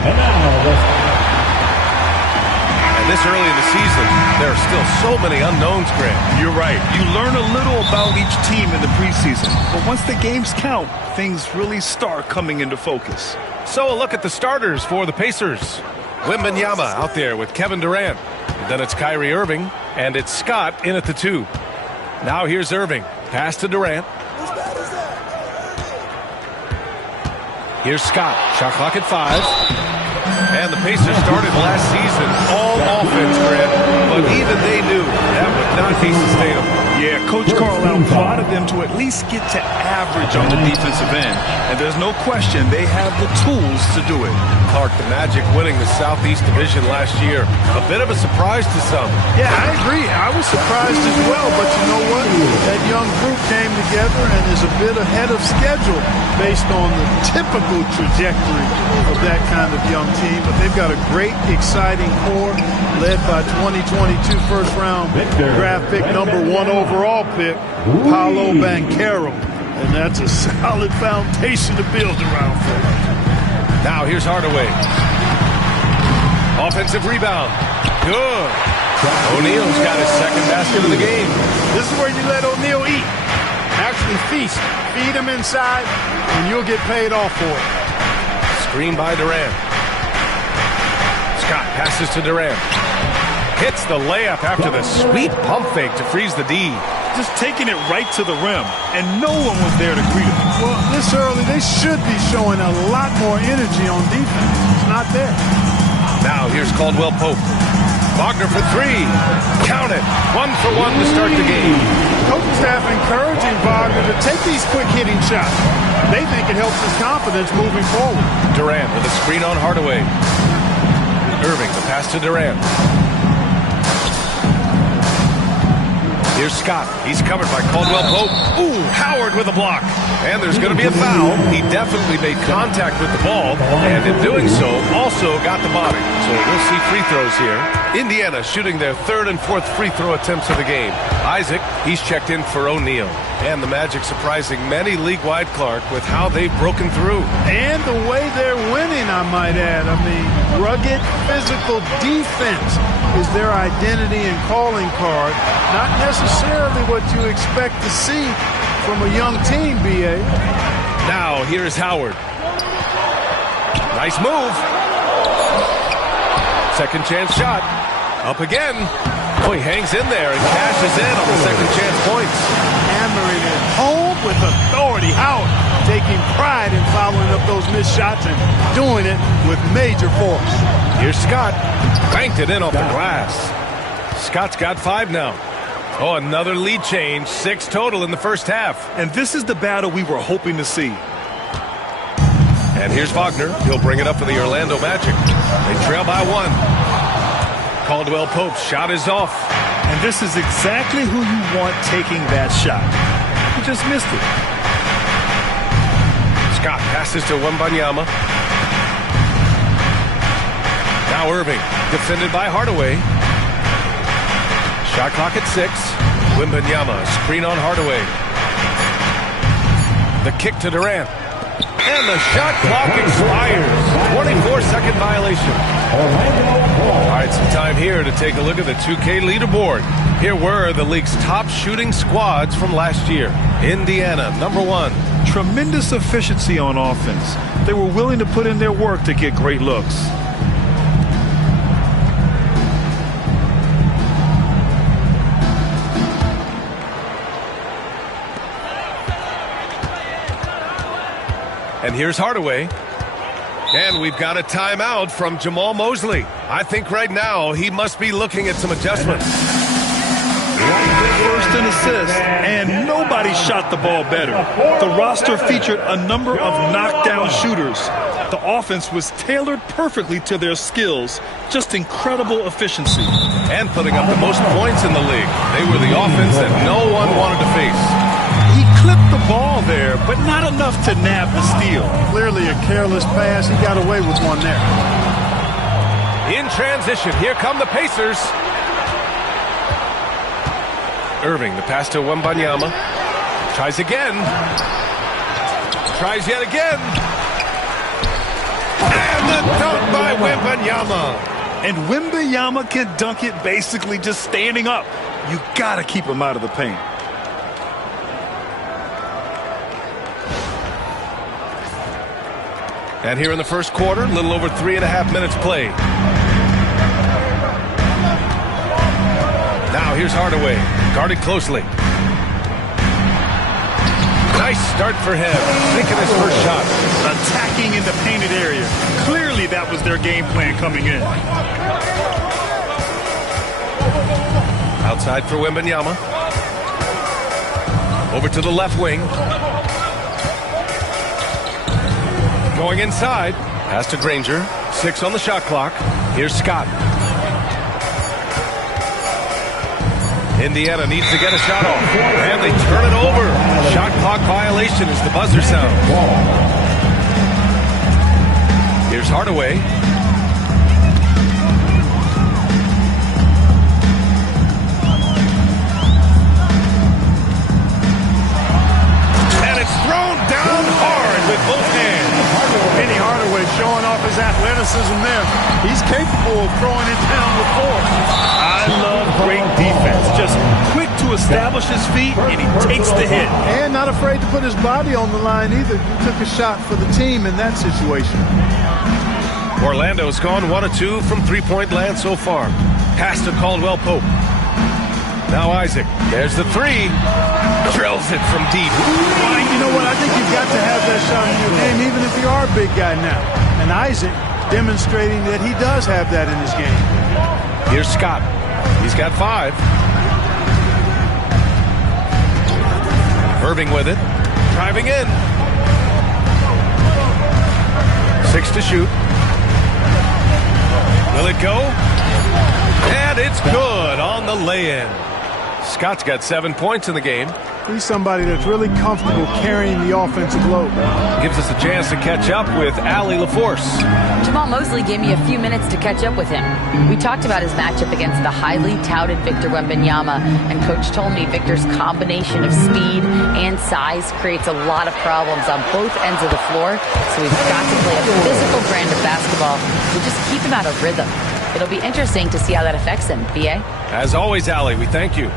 And this early in the season, there are still so many unknowns, Grant. You're right. You learn a little about each team in the preseason. But once the games count, things really start coming into focus. So a look at the starters for the Pacers. Wembanyama out there with Kevin Durant. And then it's Kyrie Irving, and it's Scott in at the 2. Now here's Irving. Pass to Durant. Here's Scott. Shot clock at 5. And the Pacers started last season all offense, Grant. But even they knew that would not be sustainable. Yeah, Coach Carlisle prodded them to at least get to average on the defensive end. And there's no question they have the tools to do it. Clark, the Magic winning the Southeast Division last year. A bit of a surprise to some. Yeah, I agree. I was surprised as well. But you know what? That young group came together and is a bit ahead of schedule based on the typical trajectory of that kind of young team. But they've got a great, exciting core led by 2022 first-round draft pick, number 1 overall pick, Paolo Banchero. And that's a solid foundation to build around for. Now here's Hardaway. Offensive rebound. Good. O'Neal's got his second basket of the game. This is where you let O'Neal eat. Actually feast. Feed him inside, and you'll get paid off for it. Screen by Durant. Scott passes to Durant. Hits the layup after the sweet pump fake to freeze the D. Just taking it right to the rim, and no one was there to greet him. Well, this early, they should be showing a lot more energy on defense. It's not there. Now here's Caldwell Pope. Wagner for 3. Count it. 1 for 1 to start the game. Coaching staff encouraging Wagner to take these quick hitting shots. They think it helps his confidence moving forward. Durant with a screen on Hardaway. Irving, the pass to Durant. Here's Scott. He's covered by Caldwell Pope. Ooh, Howard with a block. And there's going to be a foul. He definitely made contact with the ball, and in doing so, also got the body. So we'll see free throws here. Indiana shooting their 3rd and 4th free throw attempts of the game. Isaac, he's checked in for O'Neal. And the Magic surprising many league-wide, Clark, with how they've broken through. And the way they're winning, I might add. I mean, rugged physical defense is their identity and calling card. Not necessarily what you expect to see from a young team, B.A. Now, here's Howard. Nice move. Second chance shot. Up again. Oh, he hangs in there and cashes in on the second chance points. Hammering it home with authority. Howard taking pride in following up those missed shots and doing it with major force. Here's Scott. Banked it in off the glass. Scott's got 5 now. Oh, another lead change. 6 total in the first half. And this is the battle we were hoping to see. And here's Wagner. He'll bring it up for the Orlando Magic. They trail by 1. Caldwell Pope's shot is off. And this is exactly who you want taking that shot. He just missed it. Scott passes to Wembanyama. Now Irving, defended by Hardaway. Shot clock at 6. Wembanyama, screen on Hardaway. The kick to Durant. And the shot clock expires. 24-second violation. All right, some time here to take a look at the 2K leaderboard. Here were the league's top shooting squads from last year. Indiana, number 1. Tremendous efficiency on offense. They were willing to put in their work to get great looks. And here's Hardaway. And we've got a timeout from Jamal Mosley. I think right now he must be looking at some adjustments. First and assist, and nobody shot the ball better. The roster featured a number of knockdown shooters. The offense was tailored perfectly to their skills. Just incredible efficiency. And putting up the most points in the league. They were the offense that no one wanted to face. He clipped the ball there, but not enough to nab the steal. Clearly a careless pass. He got away with one there. In transition, here come the Pacers. Irving, the pass to Wembanyama. Tries again. Tries yet again. And the dunk by Wembanyama. And Wembanyama can dunk it basically just standing up. You got to keep him out of the paint. And here in the first quarter, a little over 3.5 minutes played. Now here's Hardaway, guarded closely. Nice start for him, making his first shot. Attacking in the painted area. Clearly that was their game plan coming in. Outside for Wembanyama. Over to the left wing. Going inside. Pass to Granger. 6 on the shot clock. Here's Scott. Indiana needs to get a shot off. And they turn it over. Shot clock violation as the buzzer sounds. Here's Hardaway. And it's thrown down hard with both hands. Penny Hardaway showing off his athleticism there. He's capable of throwing it down with force. I love great defense. Just quick to establish his feet, and he takes the hit. And not afraid to put his body on the line either. He took a shot for the team in that situation. Orlando's gone 1 of 2 from three-point land so far. Pass to Caldwell Pope. Now Isaac. There's the three. Drills it from deep. You know what? I think you've got to have that shot in your game, even if you are a big guy now. And Isaac demonstrating that he does have that in his game. Here's Scott. He's got 5. Irving with it. Driving in. 6 to shoot. Will it go? And it's good on the lay-in. Scott's got 7 points in the game. He's somebody that's really comfortable carrying the offensive load. Gives us a chance to catch up with Allie LaForce. Jamal Mosley gave me a few minutes to catch up with him. We talked about his matchup against the highly touted Victor Wembanyama, and Coach told me Victor's combination of speed and size creates a lot of problems on both ends of the floor, so we've got to play a physical brand of basketball to just keep him out of rhythm. It'll be interesting to see how that affects him, B.A. As always, Allie, we thank you.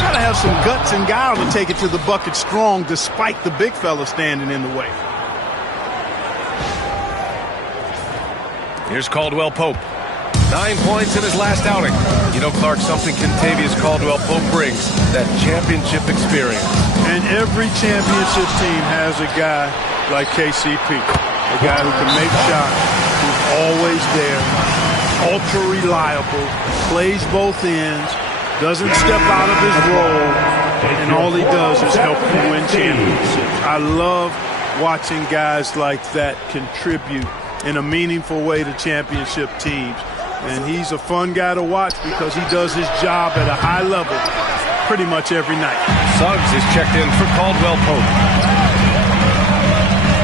Gotta have some guts and guile to take it to the bucket strong despite the big fella standing in the way. Here's Caldwell Pope. 9 points in his last outing. You know, Clark, something Kentavious Caldwell Pope brings, that championship experience. And every championship team has a guy like KCP, a guy who can make shots, who's always there, ultra reliable, plays both ends, doesn't step out of his role, and all he does is help you win championships. I love watching guys like that contribute in a meaningful way to championship teams. And he's a fun guy to watch because he does his job at a high level pretty much every night. Suggs is checked in for Caldwell Pope.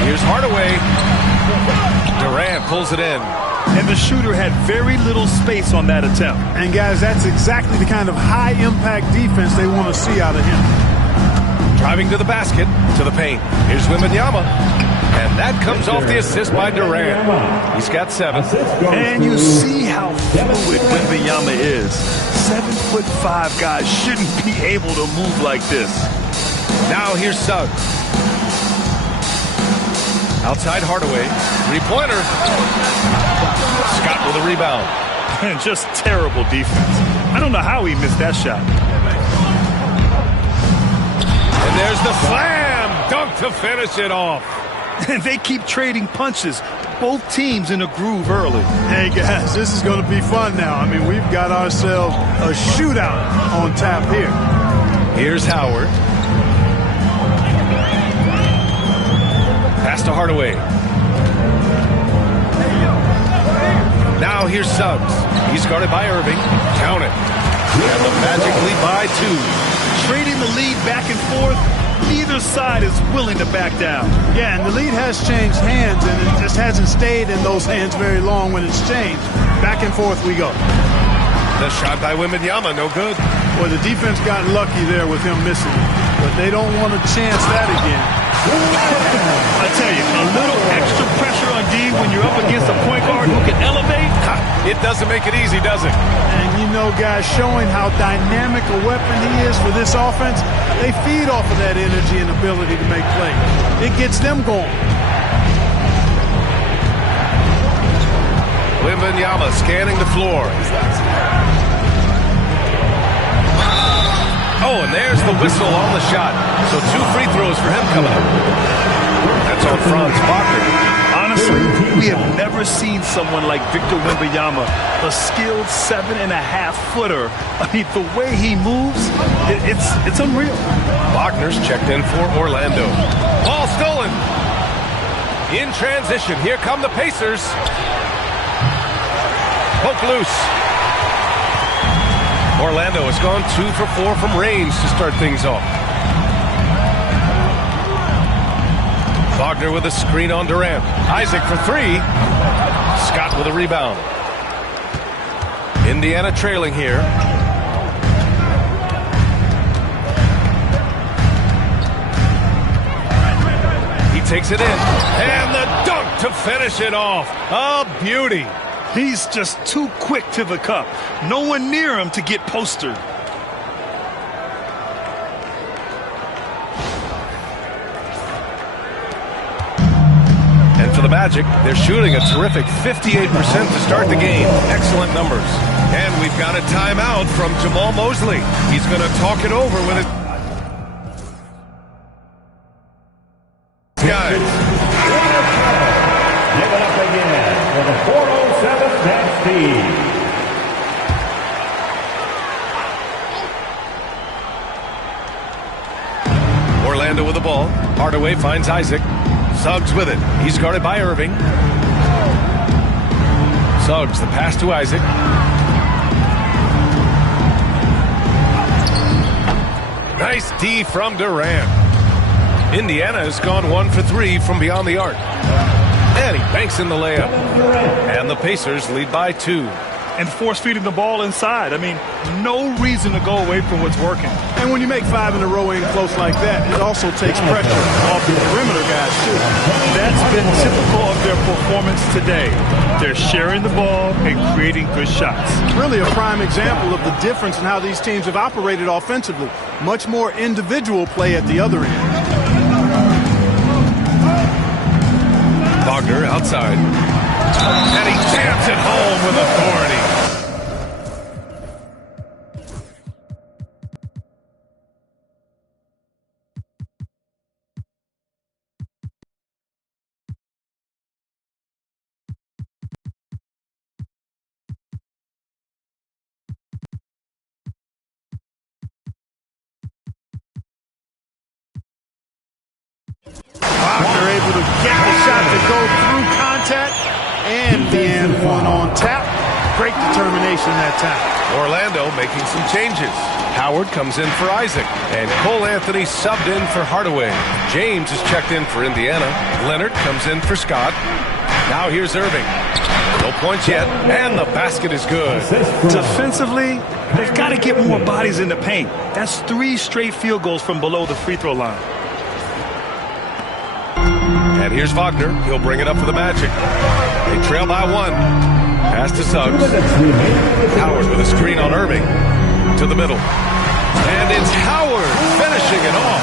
Here's Hardaway. Durant pulls it in. And the shooter had very little space on that attempt. And guys, that's exactly the kind of high-impact defense they want to see out of him. Driving to the basket, to the paint. Here's Wembanyama. And that comes off the assist by Durant. He's got 7. And you see how fluid Wembanyama is. 7'5" guys shouldn't be able to move like this. Now here's Suggs. Outside Hardaway. 3-pointer. Scott with a rebound. And just terrible defense. I don't know how he missed that shot. And there's the slam dunk to finish it off. And they keep trading punches. Both teams in a groove early. Hey, guys, this is going to be fun now. I mean, we've got ourselves a shootout on tap here. Here's Howard. Pass to Hardaway. Now here's Suggs. He's guarded by Irving. Count it. And the Magic lead by 2. Trading the lead back and forth. Neither side is willing to back down. Yeah, and the lead has changed hands, and it just hasn't stayed in those hands very long when it's changed. Back and forth we go. The shot by Wembanyama, no good. Well, the defense got lucky there with him missing, but they don't want to chance that again. I tell you, a little extra pressure on D when you're up against Doesn't make it easy, does it? And you know, guys, showing how dynamic a weapon he is for this offense, they feed off of that energy and ability to make plays. It gets them going. Wembanyama scanning the floor. Oh, and there's the whistle on the shot. So 2 free throws for him coming up. That's on Franz Wagner. Honestly, we have never seen someone like Victor Wembanyama, a skilled 7.5-footer. I mean, the way he moves, it's unreal. Wagner's checked in for Orlando. Ball stolen. In transition, here come the Pacers. Poke loose. Orlando has gone 2 for 4 from range to start things off. Wagner with a screen on Durant. Isaac for 3. Scott with a rebound. Indiana trailing here. He takes it in. And the dunk to finish it off. A beauty. He's just too quick to the cup. No one near him to get postered. And for the Magic, they're shooting a terrific 58% to start the game. Excellent numbers. And we've got a timeout from Jamal Mosley. He's going to talk it over with it. Guys. Give it up again for the 407 next team. Orlando with the ball. Hardaway finds Isaac. Suggs with it. He's guarded by Irving. Suggs, the pass to Isaac. Nice D from Durant. Indiana has gone 1 for 3 from beyond the arc. And he banks in the layup. And the Pacers lead by 2. And force-feeding the ball inside. I mean, no reason to go away from what's working. And when you make 5 in a row in close like that, it also takes pressure off the perimeter guys, too. That's been typical of their performance today. They're sharing the ball and creating good shots. Really a prime example of the difference in how these teams have operated offensively. Much more individual play at the other end. Wagner outside. And he jams it home with authority. Wagner able to get the shot to go through contact. And the end one on tap. Great determination that time. Orlando making some changes. Howard comes in for Isaac. And Cole Anthony subbed in for Hardaway. James is checked in for Indiana. Leonard comes in for Scott. Now here's Irving. No points yet. And the basket is good. Defensively, they've got to get more bodies in the paint. That's 3 straight field goals from below the free throw line. And here's Wagner. He'll bring it up for the Magic. They trail by 1. Pass to Suggs. Howard with a screen on Irving. To the middle. And it's Howard finishing it off.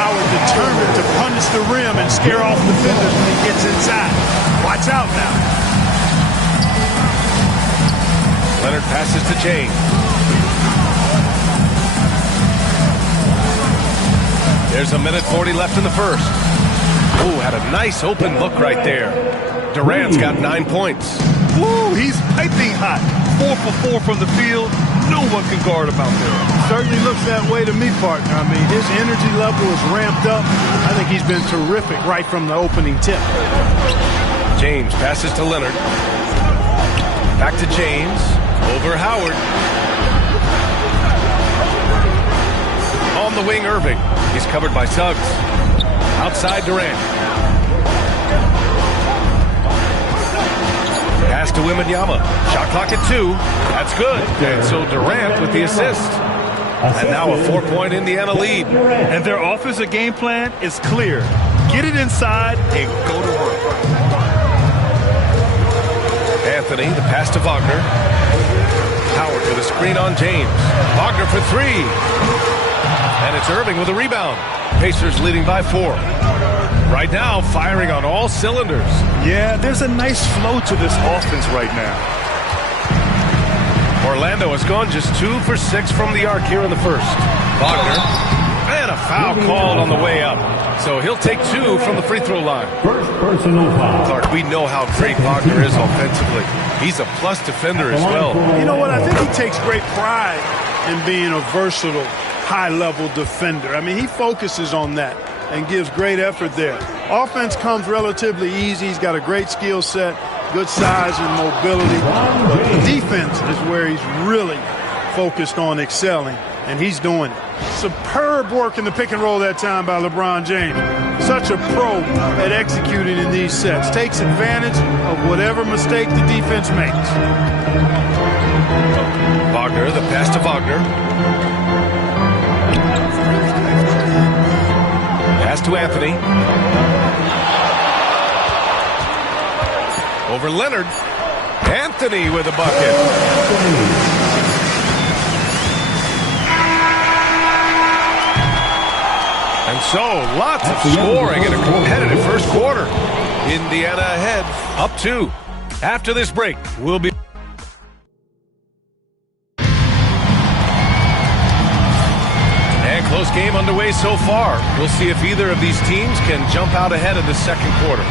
Howard determined to punish the rim and scare off defenders when he gets inside. Watch out now. Leonard passes to James. There's a minute 40 left in the first. Ooh, had a nice open look right there. Durant's got 9 points. Woo, he's piping hot. 4 for 4 from the field. No one can guard him out there. Certainly looks that way to me, partner. I mean, his energy level is ramped up. I think he's been terrific right from the opening tip. James passes to Leonard. Back to James. Over Howard. On the wing, Irving. He's covered by Suggs. Outside Durant. Pass to Wembanyama. Shot clock at 2. That's good. And so Durant with the assist. And now a 4-point Indiana lead. And their offensive game plan is clear. Get it inside and go to work. Anthony, the pass to Wagner. Howard with a screen on James. Wagner for three. And it's Irving with a rebound. Pacers leading by 4. Right now, firing on all cylinders. Yeah, there's a nice flow to this offense right now. Orlando has gone just 2 for 6 from the arc here in the first. Wagner. And a foul called on the way up. So he'll take 2 from the free throw line. First personal foul. Clark, we know how great Wagner is offensively. He's a plus defender as well. You know what? I think he takes great pride in being a versatile, high-level defender. I mean, he focuses on that and gives great effort there. Offense comes relatively easy. He's got a great skill set, good size and mobility. But the defense is where he's really focused on excelling, and he's doing it. Superb work in the pick and roll that time by LeBron James. Such a pro at executing in these sets. Takes advantage of whatever mistake the defense makes. Wagner, the pass to Wagner. Pass to Anthony. Over Leonard. Anthony with a bucket. And so, lots of scoring in a competitive first quarter. Indiana ahead, up 2. After this break, we'll be... And close game underway so far. We'll see if either of these teams can jump out ahead in the second quarter.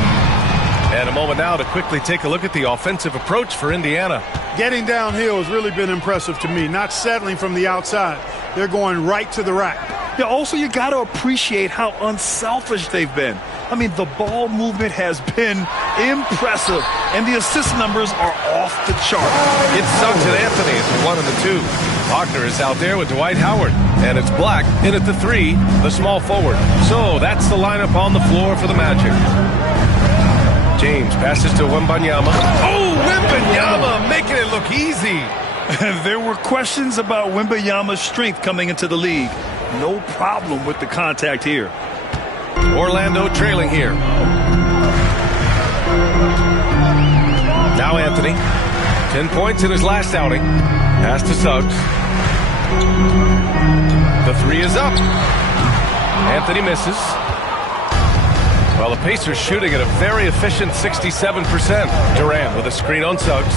And a moment now to quickly take a look at the offensive approach for Indiana. Getting downhill has really been impressive to me, not settling from the outside. They're going right to the rack. Yeah, also, you got to appreciate how unselfish they've been. I mean, the ball movement has been impressive, and the assist numbers are off the chart. It's Suggs and Anthony at the 1 and the 2. Wagner is out there with Dwight Howard, and it's Black in at the 3, the small forward. So that's the lineup on the floor for the Magic. James passes to Wembanyama. Oh, Wembanyama making it look easy. There were questions about Wembanyama's strength coming into the league. No problem with the contact here. Orlando trailing here. Now Anthony. 10 points in his last outing. Pass to Suggs. The 3 is up. Anthony misses. Well, the Pacers shooting at a very efficient 67%. Durant with a screen on Suggs.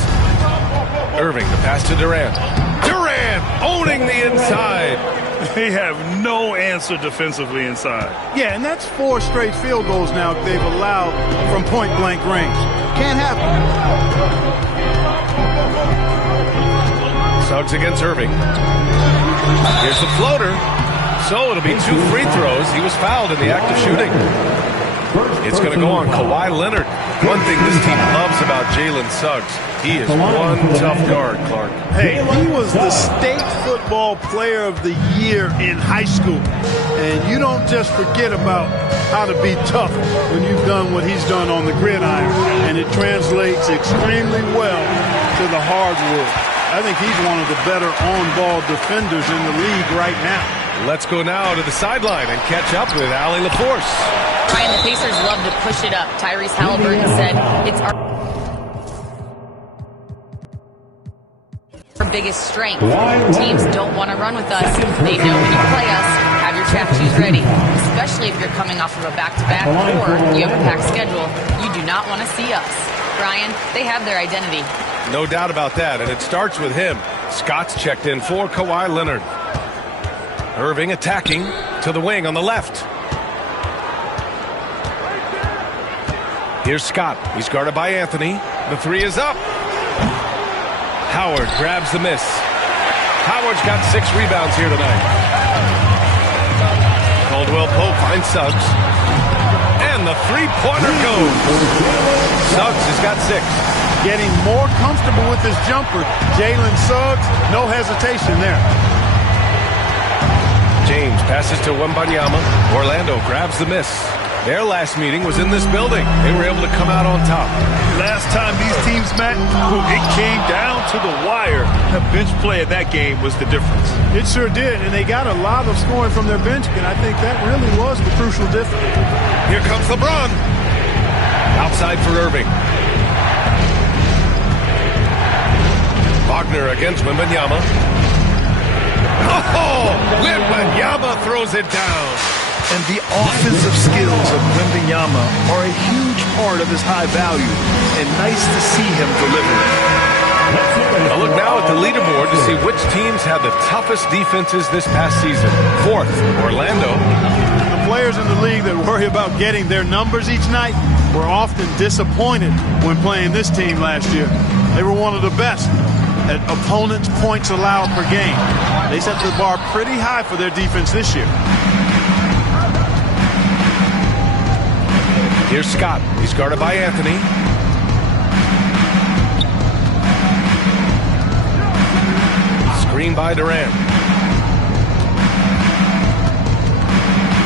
Irving, the pass to Durant. Durant owning the inside. They have no answer defensively inside. Yeah, and that's 4 straight field goals now they've allowed from point-blank range. Can't happen. Suggs against Irving. Here's the floater. So it'll be 2 free throws. He was fouled in the act of shooting. It's going to go on Kawhi Leonard. One thing this team loves about Jalen Suggs, he is one tough guard, Clark. Hey, he was the state football player of the year in high school. And you don't just forget about how to be tough when you've done what he's done on the gridiron. And it translates extremely well to the hardwood. I think he's one of the better on-ball defenders in the league right now. Let's go now to the sideline and catch up with Allie LaForce. Ryan, the Pacers love to push it up. Tyrese Halliburton said it's our biggest strength. Teams don't want to run with us. They know when you play us, have your trap shoes ready, especially if you're coming off of a back-to-back or you have a packed schedule. You do not want to see us. Ryan, they have their identity. No doubt about that, and it starts with him. Scott's checked in for Kawhi Leonard. Irving attacking to the wing on the left. Here's Scott. He's guarded by Anthony. The 3 is up. Howard grabs the miss. Howard's got 6 rebounds here tonight. Caldwell Pope finds Suggs. And the 3-pointer goes. Suggs has got 6. Getting more comfortable with his jumper. Jalen Suggs, no hesitation there. James passes to Wembanyama. Orlando grabs the miss. Their last meeting was in this building. They were able to come out on top. Last time these teams met, it came down to the wire. The bench play in that game was the difference. It sure did, and they got a lot of scoring from their bench, and I think that really was the crucial difference. Here comes LeBron. Outside for Irving. against Wembanyama. Oh! Wembanyama throws it down. And the offensive skills of Wembanyama are a huge part of his high value, and nice to see him delivering. A look now at the leaderboard to see which teams had the toughest defenses this past season. Fourth, Orlando. The players in the league that worry about getting their numbers each night were often disappointed when playing this team last year. They were one of the best at opponents' points allowed per game. They set the bar pretty high for their defense this year. Here's Scott. He's guarded by Anthony. Screen by Durant.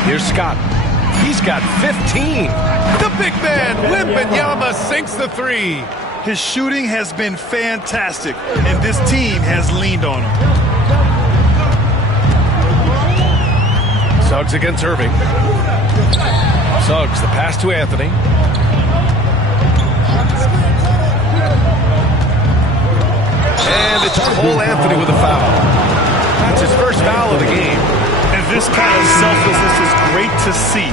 Here's Scott. He's got 15. The big man, Wembanyama, sinks the three. His shooting has been fantastic, and this team has leaned on him. Suggs against Irving. Suggs, the pass to Anthony. And it's Cole Anthony with a foul. That's his first foul of the game. And this kind of selflessness is great to see.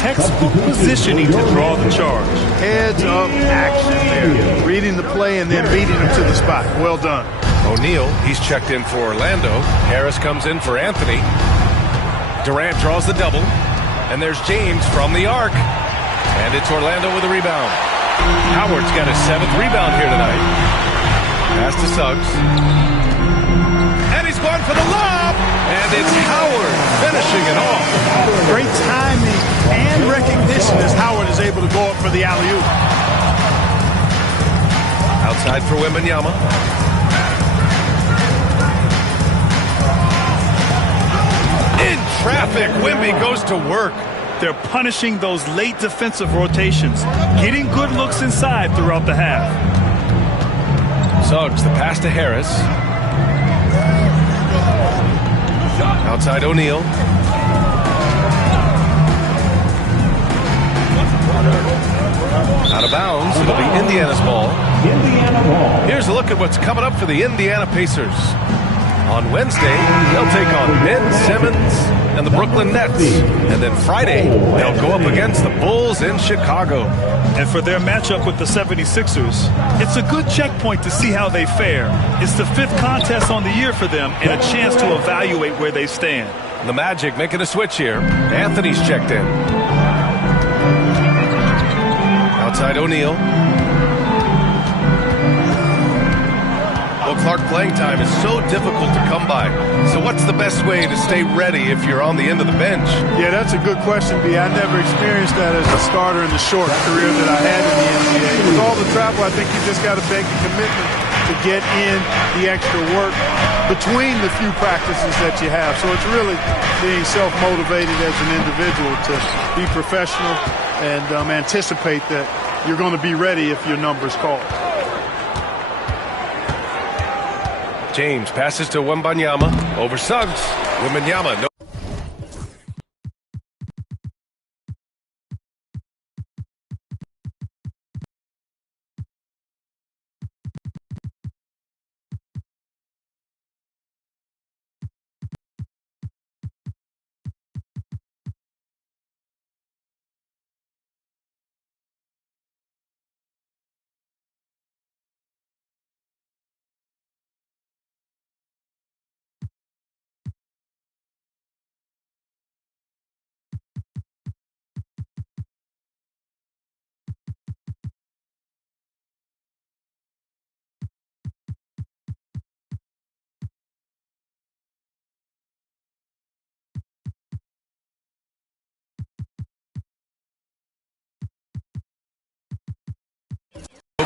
Textbook positioning to draw the charge. Heads up action there. Reading the play and then beating him to the spot. Well done. O'Neal, he's checked in for Orlando. Harris comes in for Anthony. Durant draws the double. And there's James from the arc. And it's Orlando with a rebound. Howard's got his 7th rebound here tonight. Pass to Suggs. And he's going for the lob. And it's Howard finishing it off. Great timing and recognition as Howard is able to go up for the alley-oop. Outside for Wembanyama. In traffic, Wemby goes to work. They're punishing those late defensive rotations, getting good looks inside throughout the half. Suggs, the pass to Harris. Outside O'Neal. Out of bounds. It'll be Indiana's ball. Here's a look at what's coming up for the Indiana Pacers. On Wednesday, they'll take on Ben Simmons and the Brooklyn Nets. And then Friday, they'll go up against the Bulls in Chicago. And for their matchup with the 76ers, it's a good checkpoint to see how they fare. It's the 5th contest on the year for them and a chance to evaluate where they stand. The Magic making a switch here. Anthony's checked in. Outside O'Neal. Well, Clark, playing time is so difficult to come by. So what's the best way to stay ready if you're on the end of the bench? Yeah, that's a good question, B. I never experienced that as a starter in the short career that I had in the NBA. With all the travel, I think you just got to make the commitment to get in the extra work between the few practices that you have. So it's really being self-motivated as an individual to be professional and anticipate that you're going to be ready if your number's called. James passes to Wembanyama over Suggs. Wembanyama, no.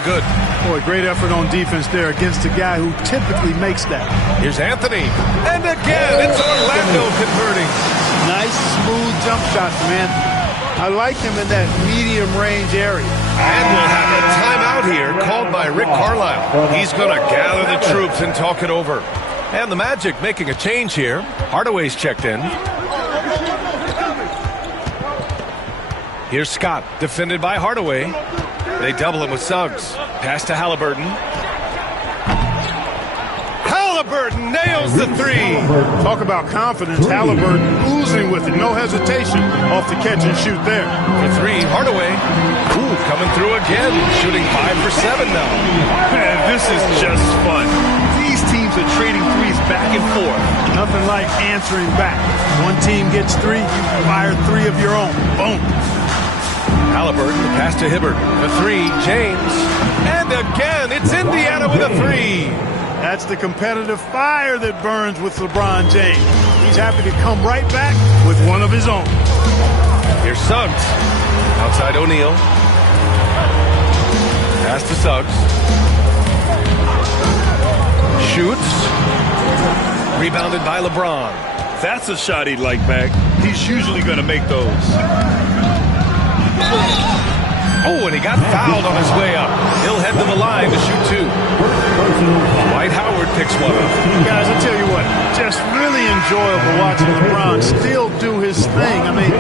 Good. Boy, great effort on defense there against a guy who typically makes that. Here's Anthony. And again, it's Orlando converting. Nice, smooth jump shots, man. I like him in that medium range area. And we'll have a timeout here called by Rick Carlisle. He's going to gather the troops and talk it over. And the Magic making a change here. Hardaway's checked in. Here's Scott, defended by Hardaway. They double him with Suggs. Pass to Halliburton. Halliburton nails the three. Talk about confidence. Halliburton oozing with it. No hesitation off the catch and shoot there. For three, Hardaway. Ooh, coming through again. Shooting 5 for 7 now. Man, this is just fun. These teams are trading threes back and forth. Nothing like answering back. One team gets 3, you fire 3 of your own. Boom. Halliburton, the pass to Hibbert. The 3, James. And again, it's Indiana with a 3. That's the competitive fire that burns with LeBron James. He's happy to come right back with one of his own. Here's Suggs. Outside O'Neal. Pass to Suggs. Shoots. Rebounded by LeBron. That's a shot he'd like back. He's usually going to make those. Oh, and he got fouled on his way up. He'll head to the line to shoot 2. Dwight Howard picks one up. Guys, I tell you what, just really enjoyable watching LeBron still do his thing. I mean,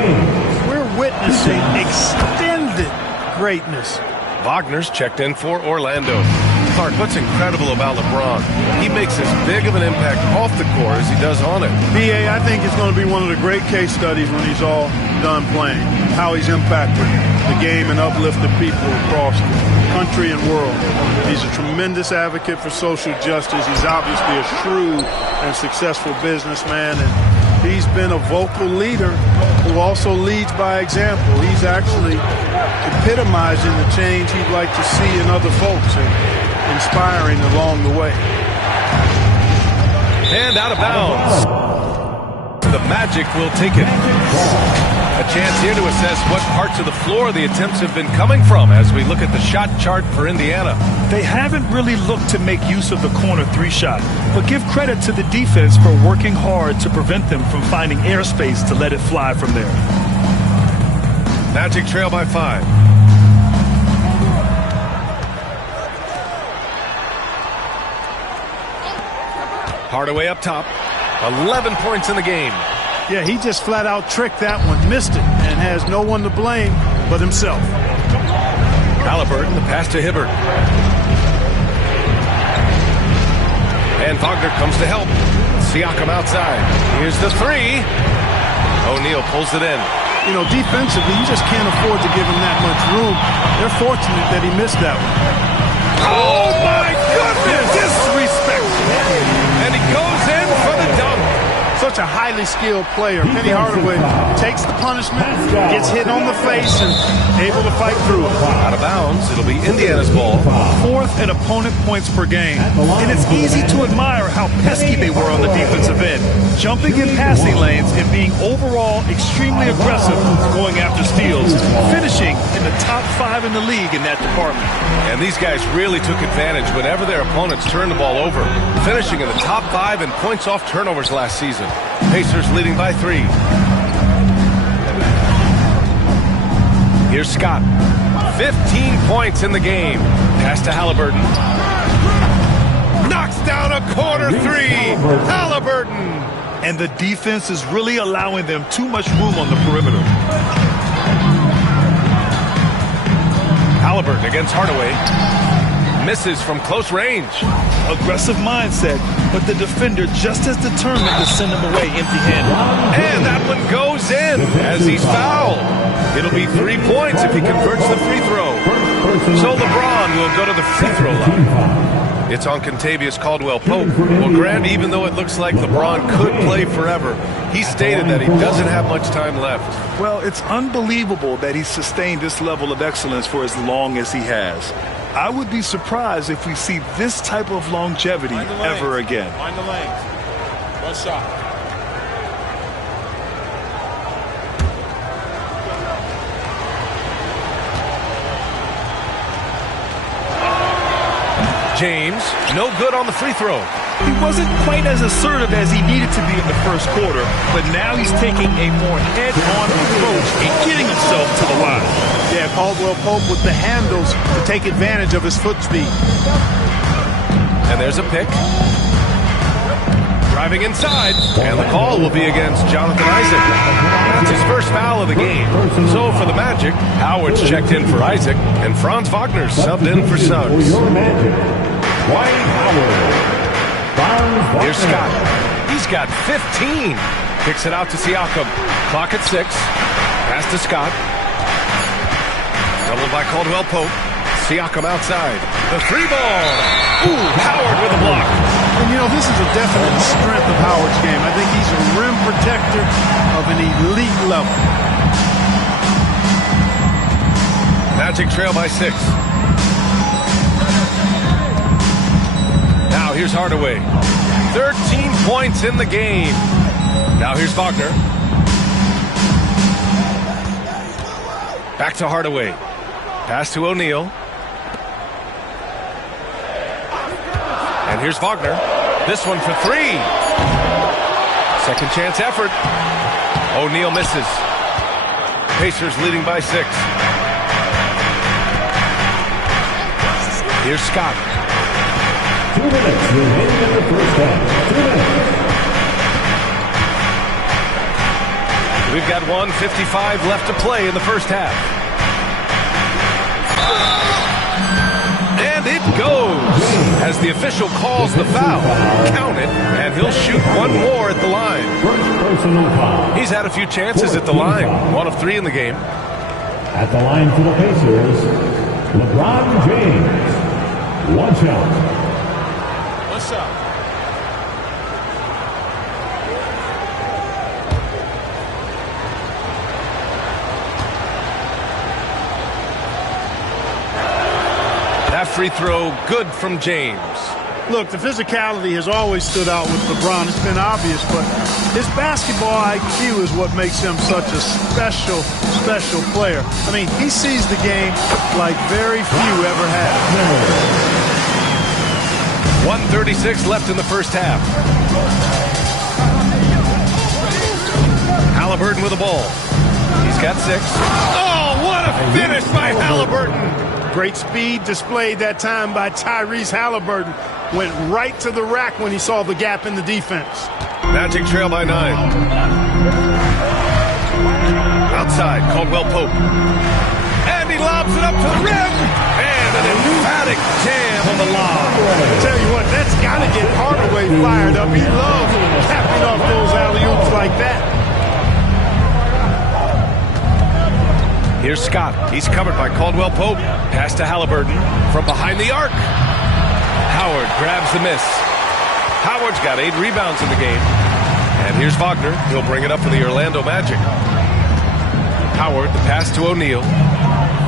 we're witnessing extended greatness. Wagner's checked in for Orlando. Clark, what's incredible about LeBron? He makes as big of an impact off the court as he does on it. B.A., I think it's going to be one of the great case studies when he's all done playing. How he's impacted the game and uplifted people across the country and world. He's a tremendous advocate for social justice. He's obviously a shrewd and successful businessman, and he's been a vocal leader who also leads by example. He's actually epitomizing the change he'd like to see in other folks and inspiring along the way. And out of bounds. The Magic will take it. A chance here to assess what parts of the floor the attempts have been coming from as we look at the shot chart for Indiana. They haven't really looked to make use of the corner 3 shot, but give credit to the defense for working hard to prevent them from finding airspace to let it fly from there. Magic trail by 5. Hardaway up top. 11 points in the game. Yeah, he just flat out tricked that one, missed it, and has no one to blame but himself. Halliburton, the pass to Hibbert. And Wagner comes to help. Siakam outside. Here's the 3. O'Neal pulls it in. You know, defensively, you just can't afford to give him that much room. They're fortunate that he missed that one. Oh, my goodness! Disrespectful. And he goes in for the dunk. Such a highly skilled player. Penny Hardaway takes the punishment, gets hit on the face, and able to fight through it. Out of bounds. It'll be Indiana's ball. 4th in opponent points per game. And it's easy to admire how pesky they were on the defensive end, jumping in passing lanes and being overall extremely aggressive going after steals, finishing in the top 5 in the league in that department. And these guys really took advantage whenever their opponents turned the ball over, finishing in the top 5 in points off turnovers last season. Pacers leading by 3. Here's Scott. 15 points in the game. Pass to Halliburton. Knocks down a corner 3. Halliburton. And the defense is really allowing them too much room on the perimeter. Halliburton against Hardaway. Misses from close range. Aggressive mindset, but the defender just as determined to send him away empty-handed. And that one goes in as he's fouled. It'll be 3 points if he converts the free throw. So LeBron will go to the free throw line. It's on Kentavious Caldwell-Pope. Well, Grant, even though it looks like LeBron could play forever, he stated that he doesn't have much time left. Well, it's unbelievable that he's sustained this level of excellence for as long as he has. I would be surprised if we see this type of longevity ever again. Find the lanes. One shot. James, no good on the free throw. He wasn't quite as assertive as he needed to be in the first quarter, but now he's taking a more head-on approach and getting himself to the line. Yeah, Caldwell-Pope with the handles to take advantage of his foot speed. And there's a pick. Driving inside, and the call will be against Jonathan Isaac. That's his first foul of the game. So for the Magic, Howard's checked in for Isaac, and Franz Wagner subbed in for Suggs. Dwight Howard. Here's Scott. He's got 15. Kicks it out to Siakam. Clock at 6. Pass to Scott. Doubled by Caldwell Pope. Siakam outside. The 3-ball. Ooh, Howard with a block. And, you know, this is a definite strength of Howard's game. I think he's a rim protector of an elite level. Magic trail by 6. Now here's Hardaway. 13 points in the game. Now here's Wagner. Back to Hardaway. Pass to O'Neal. And here's Wagner. This one for 3. Second chance effort. O'Neal misses. Pacers leading by 6. Here's Scott. 2 minutes remaining in the first half. 2 minutes. We've got 1:55 left to play in the first half. And it goes as the official calls the foul. Count it, and he'll shoot one more at the line. First personal foul. He's had a few chances at the line. 1 of 3 in the game. At the line for the Pacers, LeBron James. 1 shot. What's up? That free throw good from James. Look, the physicality has always stood out with LeBron. It's been obvious, but his basketball IQ is what makes him such a special player. I mean, he sees the game like very few ever have. 1:36 left in the first half. Halliburton with the ball. He's got 6. Oh, what a finish by Halliburton. Great speed displayed that time by Tyrese Halliburton. Went right to the rack when he saw the gap in the defense. Magic trail by 9. Outside, Caldwell Pope. And he lobs it up to the rim. And an emphatic jam on the lob. I tell you what, that's got to get Hardaway fired up. He loves capping off those alley-oops like that. Here's Scott. He's covered by Caldwell Pope. Pass to Halliburton from behind the arc. Howard grabs the miss. Howard's got 8 rebounds in the game. And here's Wagner. He'll bring it up for the Orlando Magic. Howard, the pass to O'Neal.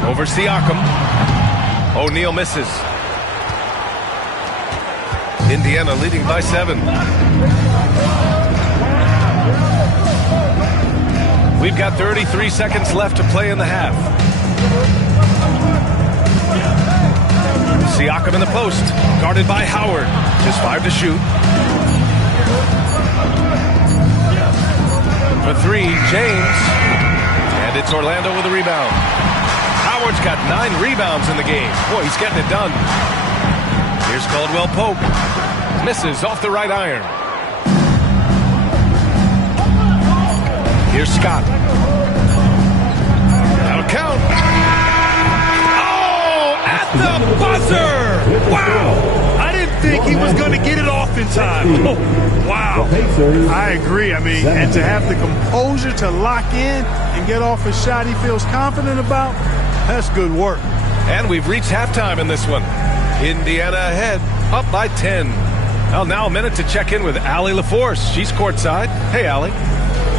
Over Siakam. O'Neal misses. Indiana leading by 7. We've got 33 seconds left to play in the half. Siakam in the post, guarded by Howard. Just 5 to shoot. For 3, James. And it's Orlando with a rebound. Howard's got 9 rebounds in the game. Boy, he's getting it done. Here's Caldwell Pope. Misses off the right iron. Here's Scott. That'll count. Oh, at the buzzer! Wow! I didn't think he was going to get it off in time. Oh, wow. I agree. I mean, and to have the composure to lock in and get off a shot he feels confident about, that's good work. And we've reached halftime in this one. Indiana ahead, up by 10. Well, now a minute to check in with Allie LaForce. She's courtside. Hey, Allie.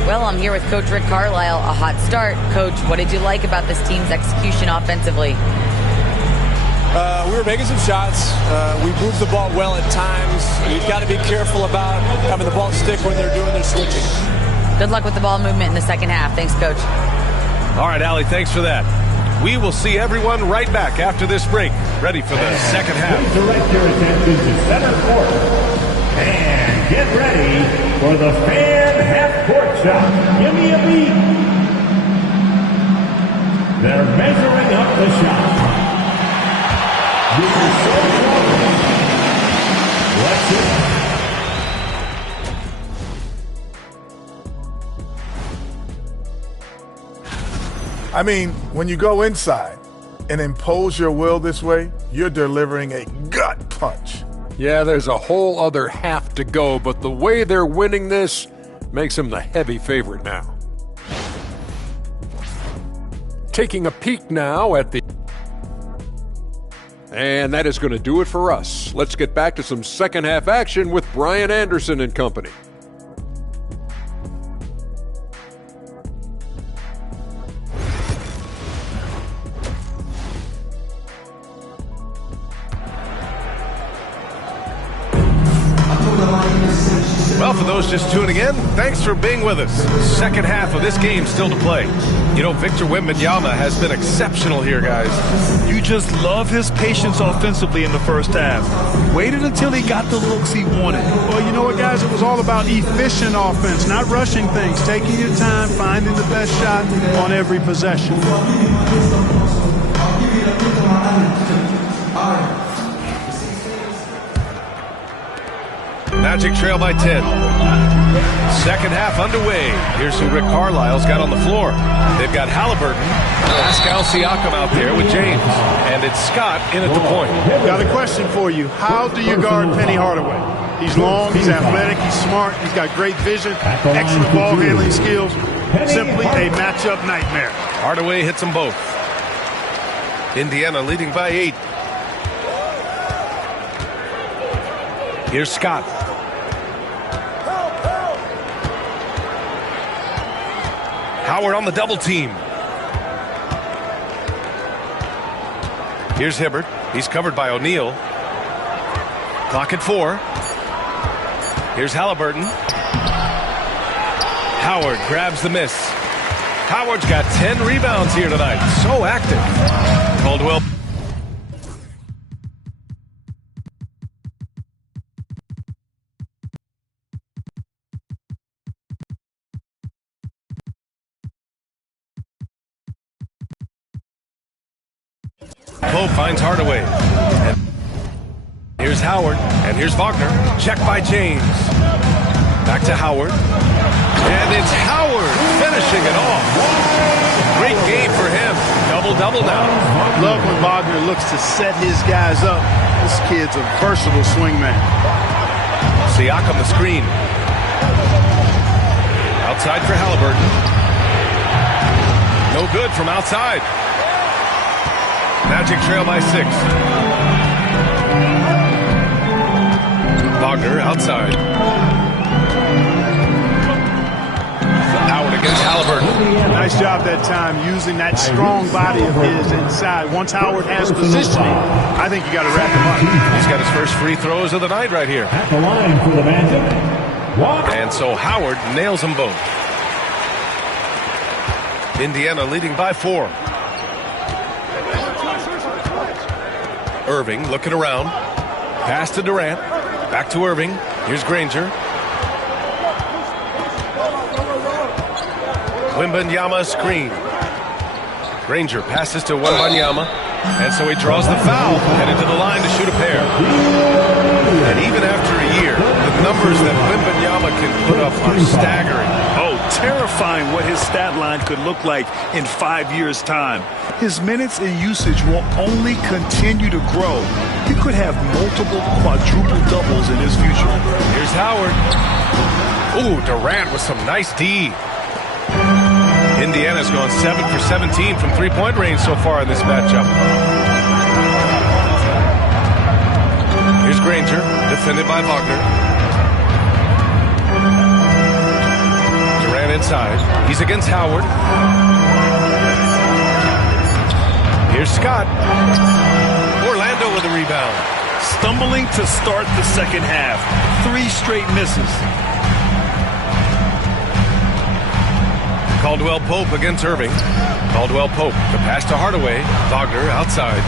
Well, I'm here with Coach Rick Carlisle. A hot start. Coach, what did you like about this team's execution offensively? We were making some shots. We moved the ball well at times. You've got to be careful about having the ball stick when they're doing their switching. Good luck with the ball movement in the second half. Thanks, Coach. All right, Allie, thanks for that. We will see everyone right back after this break. Ready for the second half. Please direct your attention to center court. And get ready for the fan half-court shot. Give me a beat. They're measuring up the shot. This is so close. Let's see. I mean, when you go inside and impose your will this way, you're delivering a gut punch. Yeah, there's a whole other half to go, but the way they're winning this makes them the heavy favorite now. Taking a peek now at the... And that is going to do it for us. Let's get back to some second half action with Brian Anderson and company. Well, for those just tuning in, thanks for being with us. Second half of this game still to play. You know, Victor Wembanyama has been exceptional here, guys. You just love his patience offensively in the first half. Waited until he got the looks he wanted. Well, you know what, guys? It was all about efficient offense, not rushing things, taking your time, finding the best shot on every possession. Magic trail by 10. Second half underway. Here's who Rick Carlisle's got on the floor. They've got Halliburton, Pascal Siakam out there with James, and it's Scott in at the point. Got a question for you. How do you guard Penny Hardaway? He's long, he's athletic, he's smart, he's got great vision, excellent ball handling skills. Simply a matchup nightmare. Hardaway hits them both. Indiana leading by 8. Here's Scott. Howard on the double team. Here's Hibbert. He's covered by O'Neal. Clock at 4. Here's Halliburton. Howard grabs the miss. Howard's got 10 rebounds here tonight. So active. Caldwell. Pope finds Hardaway. And here's Howard. And here's Wagner. Check by James. Back to Howard. And it's Howard finishing it off. Great game for him. Double-double now. Love when Wagner looks to set his guys up. This kid's a versatile swingman. Siakam the screen. Outside for Halliburton. No good from outside. Magic trail by 6. Wagner outside. Howard against Halliburton. Nice job that time using that strong body of his inside. Once Howard has positioning, I think you got to wrap him up. He's got his first free throws of the night right here. At the line for the Magic. And so Howard nails them both. Indiana leading by 4. Irving looking around. Pass to Durant. Back to Irving. Here's Granger. Wembanyama screen. Granger passes to Wembanyama. And so he draws the foul. Headed to the line to shoot a pair. And even after a year, the numbers that Wembanyama can put up are staggering. Oh, terrifying what his stat line could look like in 5 years' time. His minutes and usage will only continue to grow. He could have multiple quadruple doubles in his future. Here's Howard. Ooh, Durant with some nice D. Indiana's gone 7 for 17 from three-point range so far in this matchup. Here's Granger, defended by Wagner. Durant inside. He's against Howard. Here's Scott. Orlando with a rebound. Stumbling to start the second half. 3 straight misses. Caldwell Pope against Irving. Caldwell Pope, the pass to Hardaway. Wagner outside.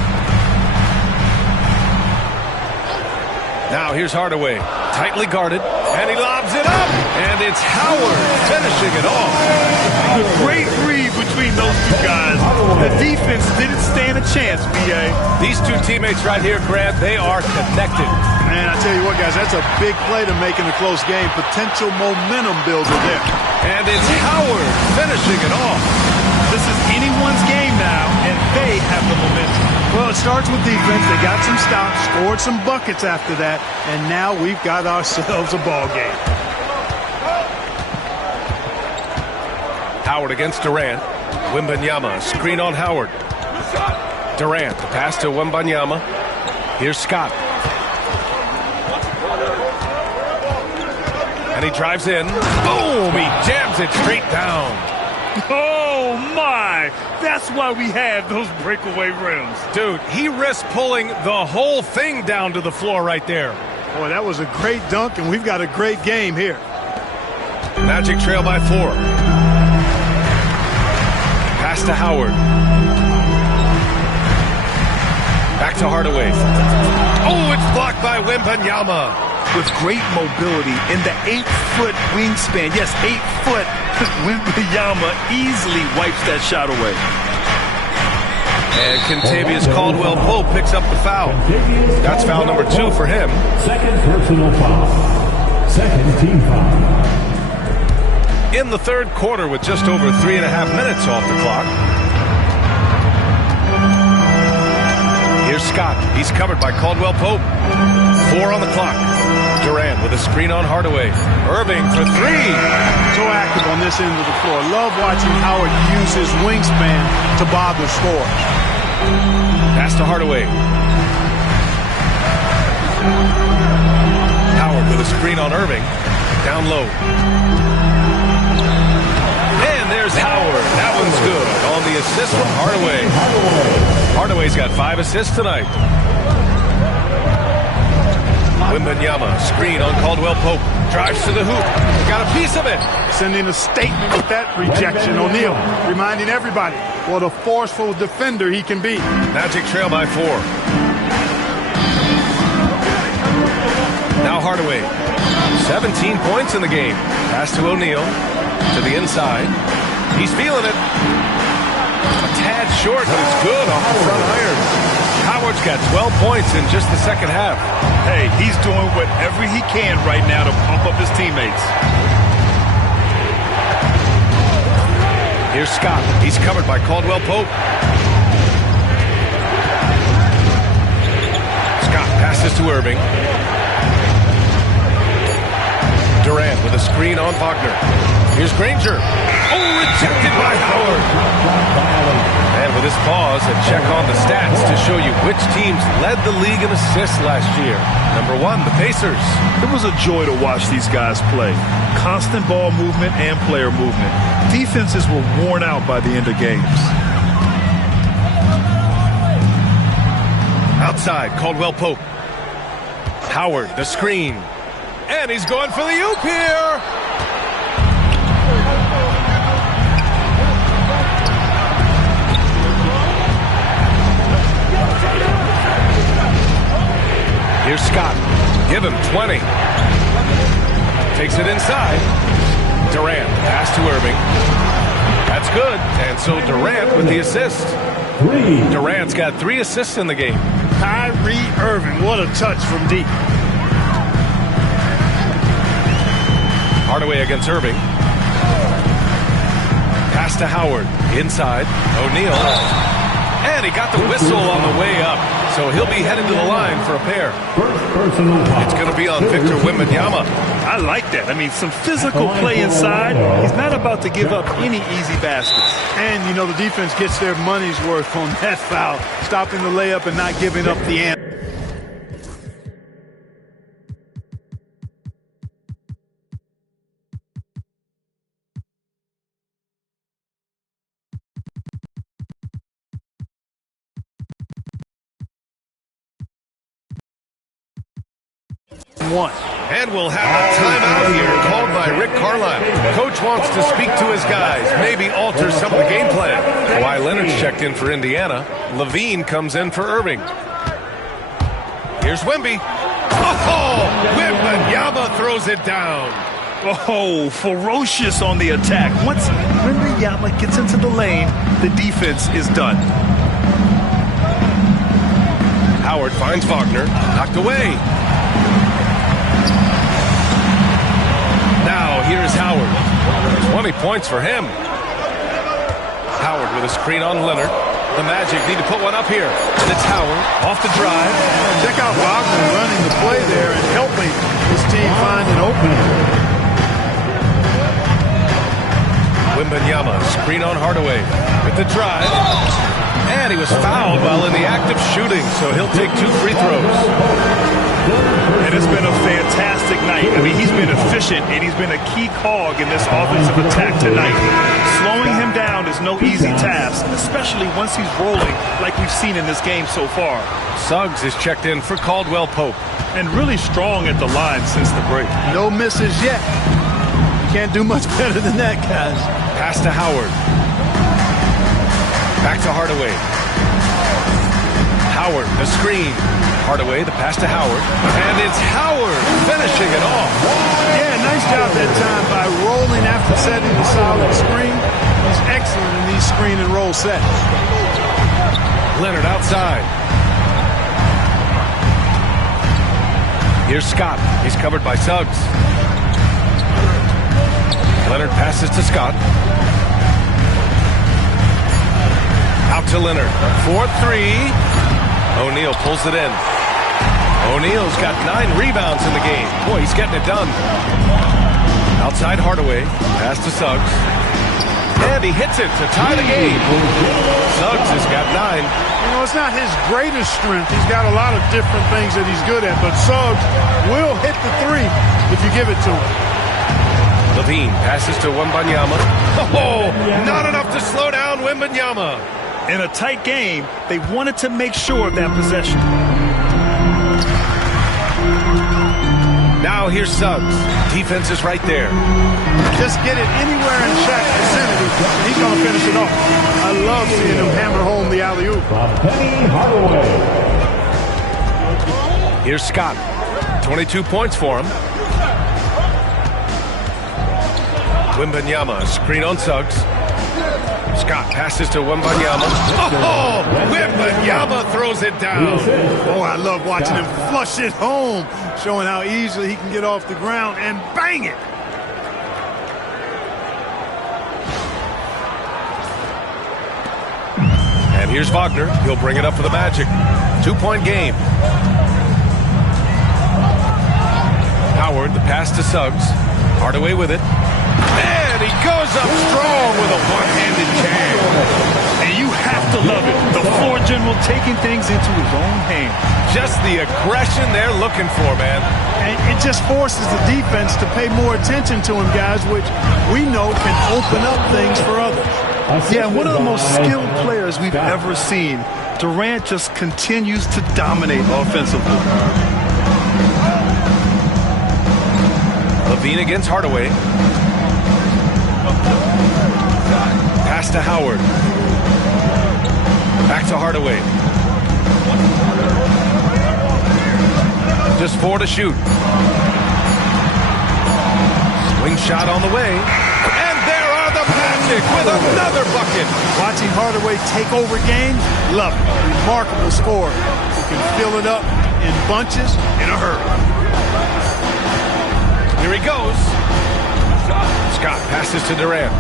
Now here's Hardaway, tightly guarded, and he lobs it up, and it's Howard finishing it off. A great read between those two guys. The defense didn't stand a chance, B.A. These two teammates right here, Grant, they are connected. Man, I tell you what, guys, that's a big play to make in a close game. Potential momentum builder there. And it's Howard finishing it off. This is anyone's game now, and they have the momentum. Well, it starts with defense. They got some stops, scored some buckets after that, and now we've got ourselves a ball game. Howard against Durant. Wembanyama, screen on Howard. Durant, the pass to Wembanyama. Here's Scott. And he drives in. Boom! He jams it straight down. Oh, my! That's why we have those breakaway rims. Dude, he risked pulling the whole thing down to the floor right there. Boy, that was a great dunk, and we've got a great game here. Magic trail by 4. Pass to Howard. Back to Hardaway. Oh, it's blocked by Wembanyama. With great mobility in the 8-foot wingspan. Yes, 8 foot. Wembanyama easily wipes that shot away. And Kentavious Caldwell-Pope picks up the foul. That's foul number 2 for him. Second personal foul. Second team foul. In the third quarter with just over 3.5 minutes off the clock. Here's Scott. He's covered by Caldwell-Pope. 4 on the clock. Durant with a screen on Hardaway. Irving for 3. So active on this end of the floor. Love watching Howard use his wingspan to bother scores. Pass to Hardaway. Howard with a screen on Irving. Down low. And there's Howard. That one's good. On the assist from Hardaway. Hardaway's got 5 assists tonight. Wembanyama, screen on Caldwell-Pope. Drives to the hoop. Got a piece of it. Sending a statement with that rejection. O'Neal reminding everybody what a forceful defender he can be. Magic trail by 4. Now Hardaway. 17 points in the game. Pass to O'Neal. To the inside. He's feeling it. A tad short, but it's good off the front iron. Howard's got 12 points in just the second half. Hey, he's doing whatever he can right now to pump up his teammates. Here's Scott. He's covered by Caldwell-Pope. Scott passes to Irving. Durant with a screen on Wagner. Here's Granger. Oh, rejected by Howard. And with this pause, a check on the stats to show you which teams led the league in assists last year. Number 1, the Pacers. It was a joy to watch these guys play. Constant ball movement and player movement. Defenses were worn out by the end of games. Outside, Caldwell-Pope. Howard, the screen. And he's going for the oop here. Here's Scott. Give him 20. Takes it inside. Durant. Pass to Irving. That's good. And so Durant with the assist. Durant's got 3 assists in the game. Kyrie Irving. What a touch from deep. Hardaway against Irving. Pass to Howard. Inside. O'Neal. And he got the whistle on the way up. So he'll be headed to the line for a pair. It's going to be on Victor Wembanyama. I like that. I mean, some physical play inside. He's not about to give up any easy baskets. And, you know, the defense gets their money's worth on that foul. Stopping the layup and not giving up the end. And we'll have a timeout here called by Rick Carlisle. Coach wants to speak to his guys, maybe alter some of the game plan. Kawhi Leonard's checked in for Indiana. Levine comes in for Irving. Here's Wemby. Oh, Wembanyama throws it down. Oh, ferocious on the attack. Once Wembanyama gets into the lane, the defense is done. Howard finds Wagner. Knocked away. Now here's Howard. 20 points for him. Howard with a screen on Leonard. The Magic need to put one up here. And it's Howard off the drive. Check out Wagner running the play there and helping his team find an opening. Wembanyama, screen on Hardaway with the drive. And he was fouled while in the act of shooting, so he'll take 2 free throws. And it's been a fantastic night. I mean, he's been efficient, and he's been a key cog in this offensive attack tonight. Slowing him down is no easy task, especially once he's rolling like we've seen in this game so far. Suggs is checked in for Caldwell Pope. And really strong at the line since the break. No misses yet. You can't do much better than that, guys. Pass to Howard. Back to Hardaway. Howard, the screen. Hardaway, the pass to Howard. And it's Howard finishing it off. Yeah, nice job that time by rolling after setting the solid screen. He's excellent in these screen and roll sets. Leonard outside. Here's Scott. He's covered by Suggs. Leonard passes to Scott. Out to Leonard. 4-3. O'Neal pulls it in. O'Neal's got 9 rebounds in the game. Boy, he's getting it done. Outside Hardaway. Pass to Suggs. And he hits it to tie the game. Suggs has got 9. You know, it's not his greatest strength. He's got a lot of different things that he's good at, but Suggs will hit the 3 if you give it to him. Levine passes to Wembanyama. Oh, not enough to slow down Wembanyama. In a tight game, they wanted to make sure of that possession. Now here's Suggs. Defense is right there. Just get it anywhere in Shaq's vicinity, and he's going to finish it off. I love seeing him hammer home the alley-oop. Here's Scott. 22 points for him. Wembanyama, screen on Suggs. Scott passes to Wembanyama. Oh, Wembanyama throws it down. Oh, I love watching him flush it home, showing how easily he can get off the ground and bang it. And here's Wagner. He'll bring it up for the Magic. 2-point game. Howard, the pass to Suggs. Hardaway with it. And he goes up strong with a one-handed jam. And you have to love it. The floor general taking things into his own hands. Just the aggression they're looking for, man. And it just forces the defense to pay more attention to him, guys, which we know can open up things for others. Yeah, one of the most skilled players we've ever seen. Durant just continues to dominate offensively. Levine against Hardaway. Pass to Howard. Back to Hardaway. Just 4 to shoot. Swing shot on the way. And there are the Magic with another bucket. Watching Hardaway take over games, love it. Remarkable score. He can fill it up in bunches in a hurry. Here he goes. Scott passes to Durant.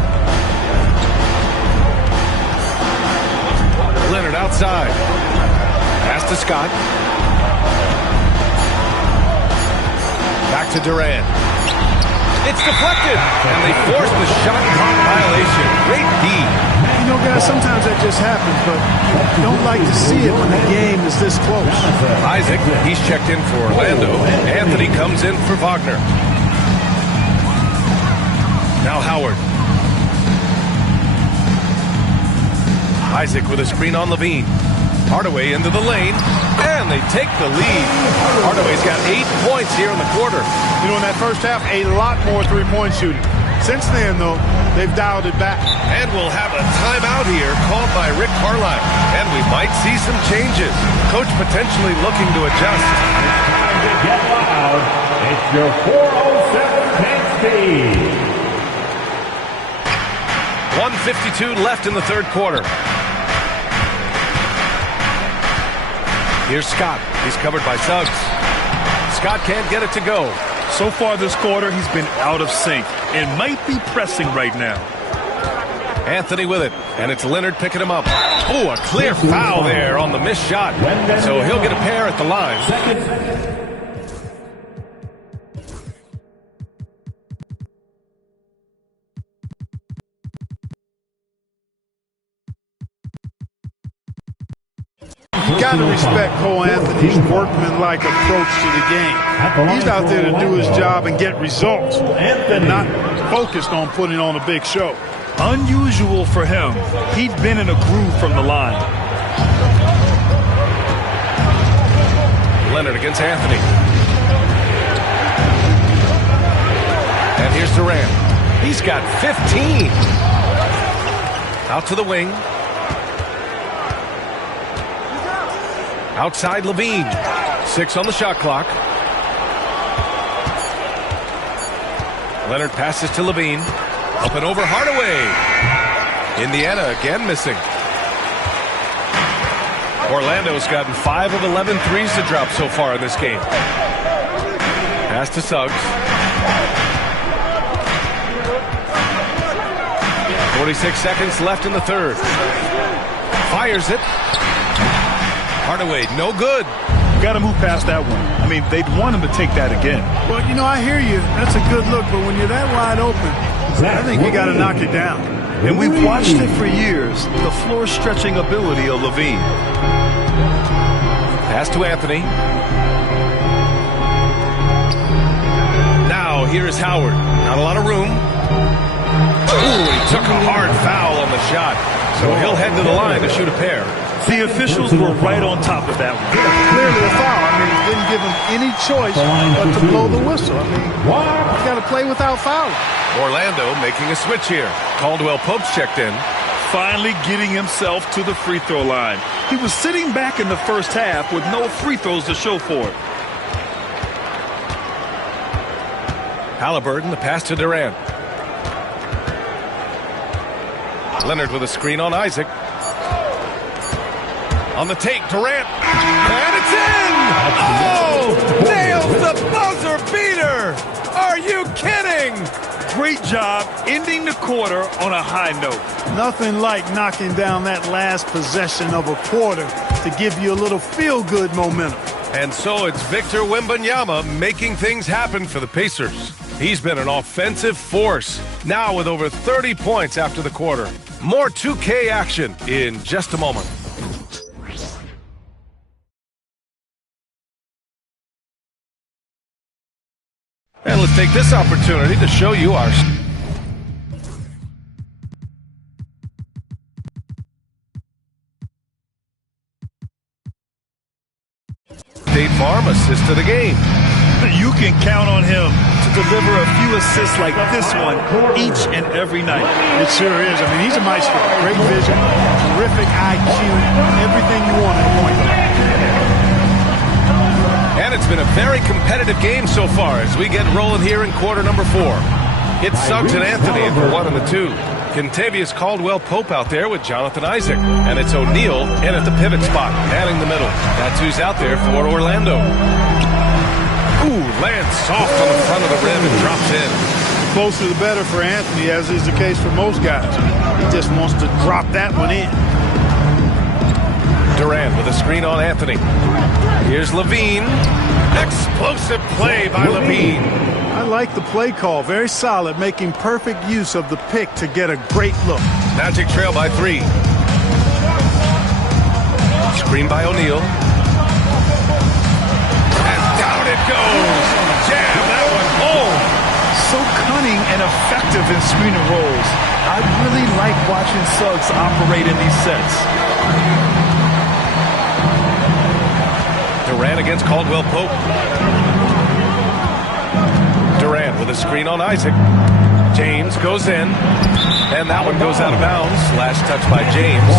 Leonard outside. Pass to Scott. Back to Durant. It's deflected. And they force the shot clock violation. Great D. You know, guys, sometimes that just happens, but you don't like to see it when the game is this close. Isaac, he's checked in for Orlando. Anthony comes in for Wagner. Now Howard. Isaac with a screen on Levine. Hardaway into the lane, and they take the lead. Hardaway's got 8 points here in the quarter. You know, in that first half, a lot more three-point shooting. Since then, though, they've dialed it back. And we'll have a timeout here called by Rick Carlisle. And we might see some changes. Coach potentially looking to adjust. It's time to get loud. It's your 4:07 10 speed. 1:52 left in the third quarter. Here's Scott. He's covered by Suggs. Scott can't get it to go. So far this quarter, he's been out of sync and might be pressing right now. Anthony with it, and it's Leonard picking him up. Oh, a clear foul there on the missed shot. So he'll get a pair at the line. You got to respect Cole Anthony's workmanlike approach to the game. He's out there to do his job and get results, and not focused on putting on a big show. Unusual for him. He'd been in a groove from the line. Leonard against Anthony. And here's Durant. He's got 15. Out to the wing. Outside Levine. 6 on the shot clock. Leonard passes to Levine. Up and over Hardaway. Indiana again missing. Orlando's gotten 5 of 11 threes to drop so far in this game. Pass to Suggs. 46 seconds left in the third. Fires it. Hardaway, no good. Got to move past that one. I mean, they'd want him to take that again. Well, you know, I hear you. That's a good look, but when you're that wide open, I think you got to knock it down. And we've watched it for years, the floor-stretching ability of Levine. Pass to Anthony. Now, here is Howard. Not a lot of room. Ooh, he took a hard foul on the shot. So he'll head to the line to shoot a pair. The officials were right on top of that one. Clearly a foul. I mean, it didn't give him any choice but to blow the whistle. I mean, you got to play without fouling. Orlando making a switch here. Caldwell Pope's checked in. Finally getting himself to the free throw line. He was sitting back in the first half with no free throws to show for it. Halliburton, the pass to Durant. Leonard with a screen on Isaac. On the take, Durant. And it's in! Oh! Nails the buzzer beater! Are you kidding? Great job ending the quarter on a high note. Nothing like knocking down that last possession of a quarter to give you a little feel-good momentum. And so it's Victor Wembanyama making things happen for the Pacers. He's been an offensive force, now with over 30 points after the quarter. More 2K action in just a moment. And let's take this opportunity to show you our State Farm assist of the game. You can count on him to deliver a few assists like this one each and every night. It sure is. I mean, he's a maestro. Great vision, terrific IQ, everything you want in a point guard. And it's been a very competitive game so far as we get rolling here in quarter number 4. It's Suggs and Anthony at the 1 and the 2. Contavious Caldwell Pope out there with Jonathan Isaac. And it's O'Neal in at the pivot spot, manning the middle. That's who's out there for Orlando. Ooh, lands soft on the front of the rim and drops in. The closer the better for Anthony, as is the case for most guys. He just wants to drop that one in. Durant with a screen on Anthony. Here's Levine. Explosive play by Levine. I like the play call. Very solid, making perfect use of the pick to get a great look. Magic trail by 3. Screen by O'Neal. And down it goes. Jam that one home. So cunning and effective in screen and rolls. I really like watching Suggs operate in these sets. Durant against Caldwell Pope. Durant with a screen on Isaac. James goes in. And that one goes out of bounds. Last touch by James.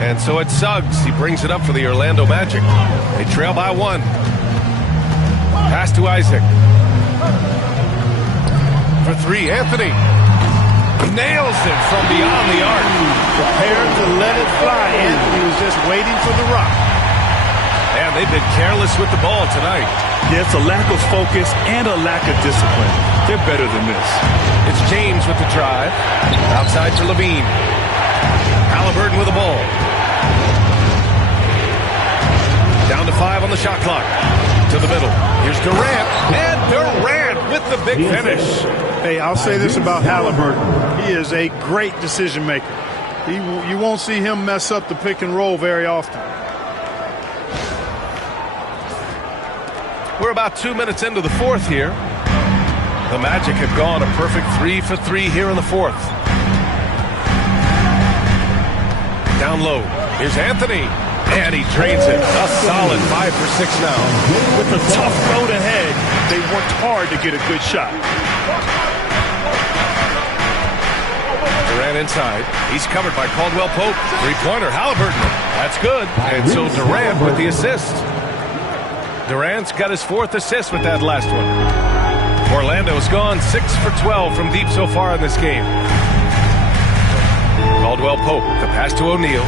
And so it's Suggs. He brings it up for the Orlando Magic. They trail by 1. Pass to Isaac. For 3, Anthony. Nails it from beyond the arc. Prepared to let it fly. Anthony was just waiting for the rock. And they've been careless with the ball tonight. Yeah, it's a lack of focus and a lack of discipline. They're better than this. It's James with the drive. Outside to Levine. Halliburton with the ball. Down to 5 on the shot clock. To the middle. Here's Durant. And Durant with the big finish. Hey, I'll say this about Halliburton. He is a great decision maker. You won't see him mess up the pick and roll very often. We're about 2 minutes into the fourth here. The Magic have gone a perfect 3 for 3 here in the fourth. Down low. Here's Anthony. And he drains it. A solid 5 for 6 now. With a tough road ahead, they worked hard to get a good shot. Durant inside. He's covered by Caldwell Pope. Three-pointer, Halliburton. That's good. And so Durant with the assist. Durant's got his 4th assist with that last one. Orlando's gone 6 for 12 from deep so far in this game. Caldwell Pope, the pass to O'Neal.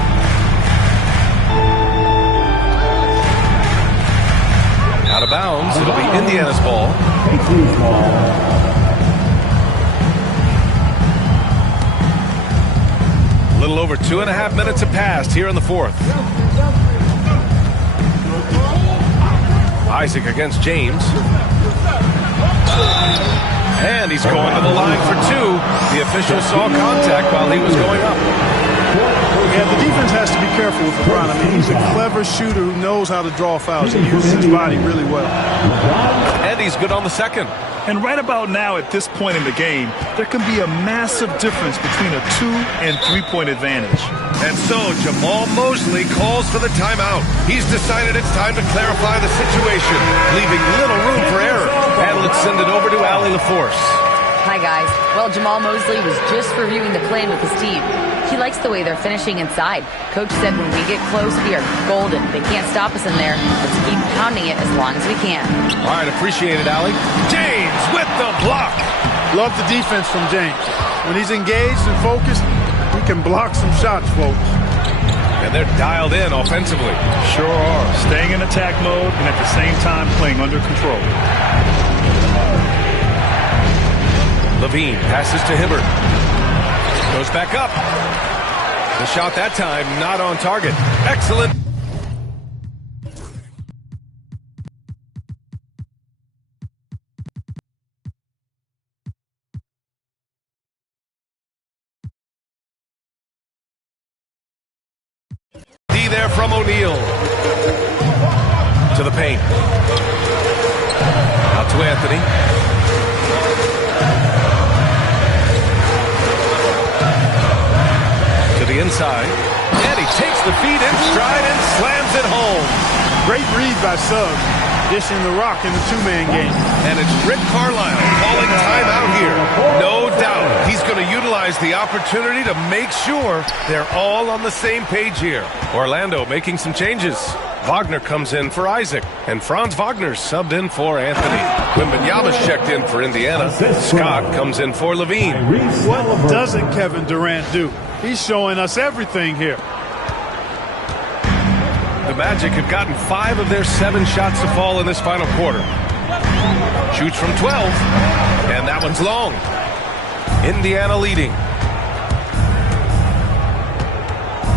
Out of bounds. It'll be Indiana's ball. A little over 2.5 minutes have passed here in the fourth. Isaac against James. And he's going to the line for 2. The official saw contact while he was going up. Yeah, the defense has to be careful with LeBron. I mean, he's a clever shooter who knows how to draw fouls. He uses his body really well. And he's good on the second. And right about now, at this point in the game, there can be a massive difference between a 2- and 3-point advantage. And so Jamal Mosley calls for the timeout. He's decided it's time to clarify the situation, leaving little room for error. And let's send it over to Allie LaForce. Hi, guys. Well, Jamal Mosley was just reviewing the plan with his team. He likes the way they're finishing inside. Coach said when we get close, we are golden. They can't stop us in there. Let's keep pounding it as long as we can. All right, appreciate it, Allie. James with the block. Love the defense from James. When he's engaged and focused, he can block some shots, folks. And they're dialed in offensively. Sure are. Staying in attack mode and at the same time playing under control. Levine passes to Hibbert. Goes back up. The shot that time not on target. Excellent. D there from O'Neal. To the paint. Out to Anthony. The inside, and he takes the feed in stride and slams it home. Great read by Suggs, dishing the rock in the two-man game. And it's Rick Carlisle calling timeout here. No doubt he's going to utilize the opportunity to make sure they're all on the same page here. Orlando making some changes. Wagner comes in for Isaac, and Franz Wagner subbed in for Anthony. Wembanyama's checked in for Indiana. Scott comes in for Levine. What doesn't Kevin Durant do? He's showing us everything here. The Magic have gotten 5 of their 7 shots to fall in this final quarter. Shoots from 12, and that one's long. Indiana leading.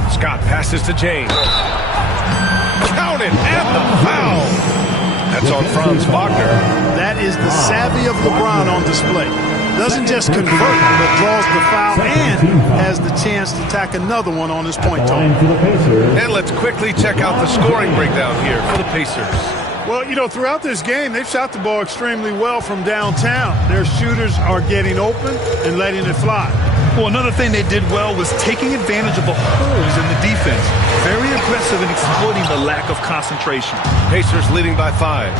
Scott passes to James. Counted, and the foul. That's on Franz Wagner. That is the savvy of LeBron on display. Doesn't just convert, but draws the foul and has the chance to tack another one on his point total. And let's quickly check out the scoring breakdown here for the Pacers. Well, you know, throughout this game, they've shot the ball extremely well from downtown. Their shooters are getting open and letting it fly. Well, another thing they did well was taking advantage of the holes in the defense. Very aggressive in exploiting the lack of concentration. Pacers leading by 5.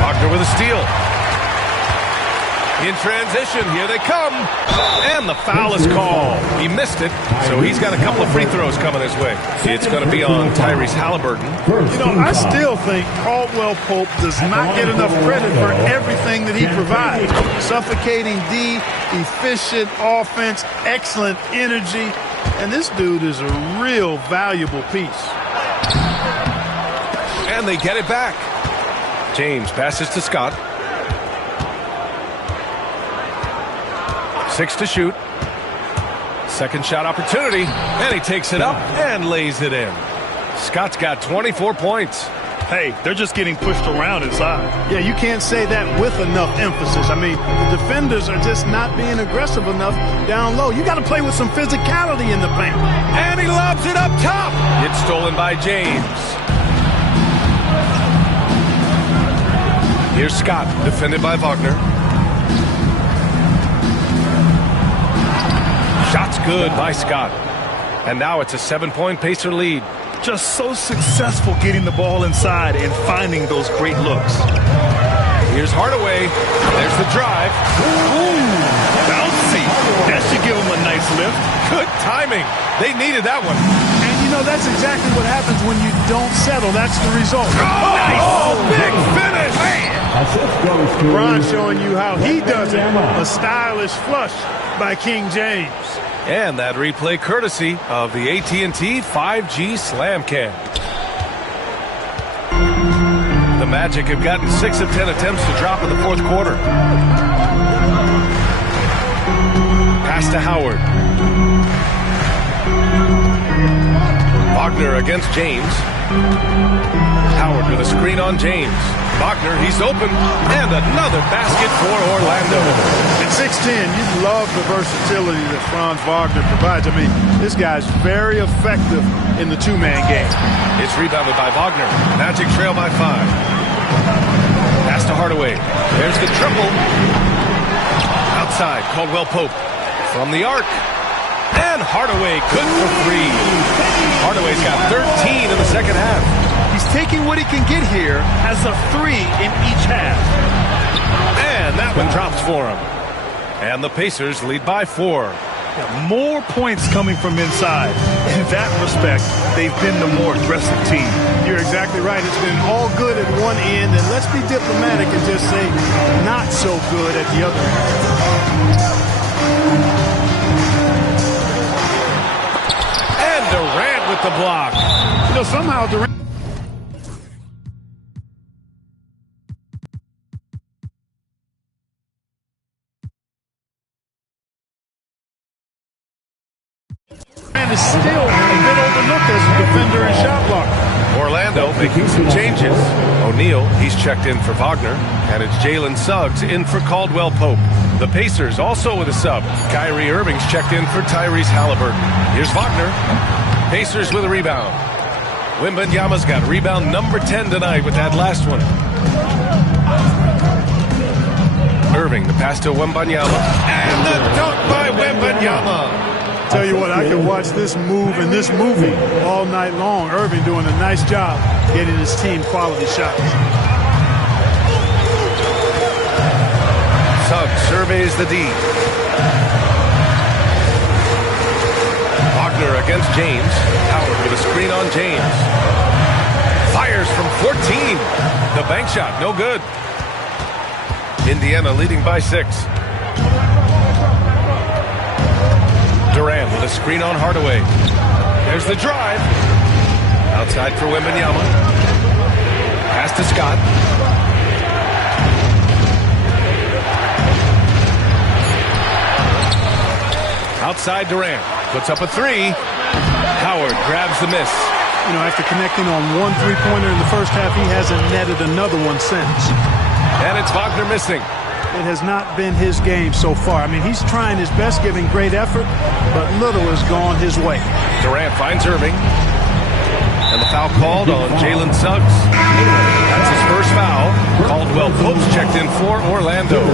Wagner with a steal. In transition, here they come. And the foul is called. He missed it, so he's got a couple of free throws coming his way. It's going to be on Tyrese Halliburton. You know, I still think Caldwell Pope does not get enough credit for everything that he provides. Suffocating D, efficient offense, excellent energy. And this dude is a real valuable piece. And they get it back. James passes to Scott. 6 to shoot. Second shot opportunity, and he takes it up and lays it in. Scott's got 24 points. Hey, they're just getting pushed around inside. Yeah, you can't say that with enough emphasis. I mean, the defenders are just not being aggressive enough down low. You got to play with some physicality in the paint. And he lobs it up top. It's stolen by James. Here's Scott, defended by Wagner. Shot's good by Scott. And now it's a 7-point Pacer lead. Just so successful getting the ball inside and finding those great looks. Here's Hardaway. There's the drive. Ooh, bouncy. That should give him a nice lift. Good timing. They needed that one. And, you know, that's exactly what happens when you don't settle. That's the result. Nice. Oh, big finish. Ron showing you how he does it. A stylish flush by King James. And that replay courtesy of the AT&T 5G Slam Cam. The Magic have gotten 6 of 10 attempts to drop in the fourth quarter. Pass to Howard. Wagner against James. Howard with a screen on James. Wagner, he's open, and another basket for Orlando. At 6'10", you love the versatility that Franz Wagner provides. I mean, this guy's very effective in the two-man game. It's rebounded by Wagner. Magic trail by 5. Pass to Hardaway. There's the triple. Outside, Caldwell Pope. From the arc. And Hardaway good for 3. Hardaway's got 13 in the second half. He's taking what he can get here as a 3 in each half. And that one drops for him. And the Pacers lead by 4. Yeah, more points coming from inside. In that respect, they've been the more aggressive team. You're exactly right. It's been all good at one end, and let's be diplomatic and just say not so good at the other end. And Durant with the block. You know, somehow Durant is still a bit overlooked as a defender and shot blocker. Orlando making some changes. O'Neal, he's checked in for Wagner, and it's Jalen Suggs in for Caldwell Pope. The Pacers also with a sub. Kyrie Irving's checked in for Tyrese Halliburton. Here's Wagner. Pacers with a rebound. Wembanyama's got rebound number 10 tonight with that last one. Irving, the pass to Wembanyama. And the dunk by Wembanyama. Tell you what, I could watch this move and this movie all night long. Irving doing a nice job getting his team quality shots. Suggs surveys the D. Wagner against James. Howard with a screen on James. Fires from 14. The bank shot, no good. Indiana leading by 6. Durant with a screen on Hardaway. There's the drive. Outside for Wembanyama. Pass to Scott. Outside Durant. Puts up a 3. Howard grabs the miss. You know, after connecting on one three-pointer in the first half, he hasn't netted another one since. And it's Wagner missing. It has not been his game so far. I mean, he's trying his best, giving great effort, but little has gone his way. Durant finds Irving. And the foul called on Jalen Suggs. That's his first foul. Caldwell Pope's checked in for Orlando.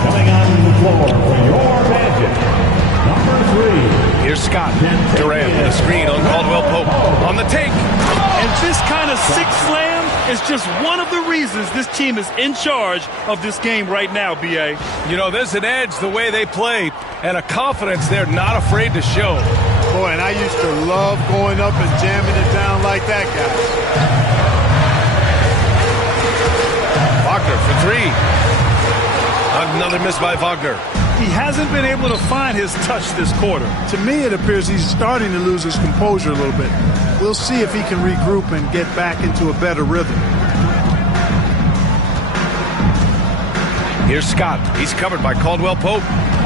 Coming on the floor for your Magic, number 3. Here's Scott. Durant with a screen on Caldwell Pope. On the take. And this kind of sick slam is just one of the reasons this team is in charge of this game right now, B.A. You know, there's an edge the way they play and a confidence they're not afraid to show. Boy, and I used to love going up and jamming it down like that guy. Wagner for 3. Another miss by Wagner. He hasn't been able to find his touch this quarter. To me, it appears he's starting to lose his composure a little bit. We'll see if he can regroup and get back into a better rhythm. Here's Scott. He's covered by Caldwell Pope.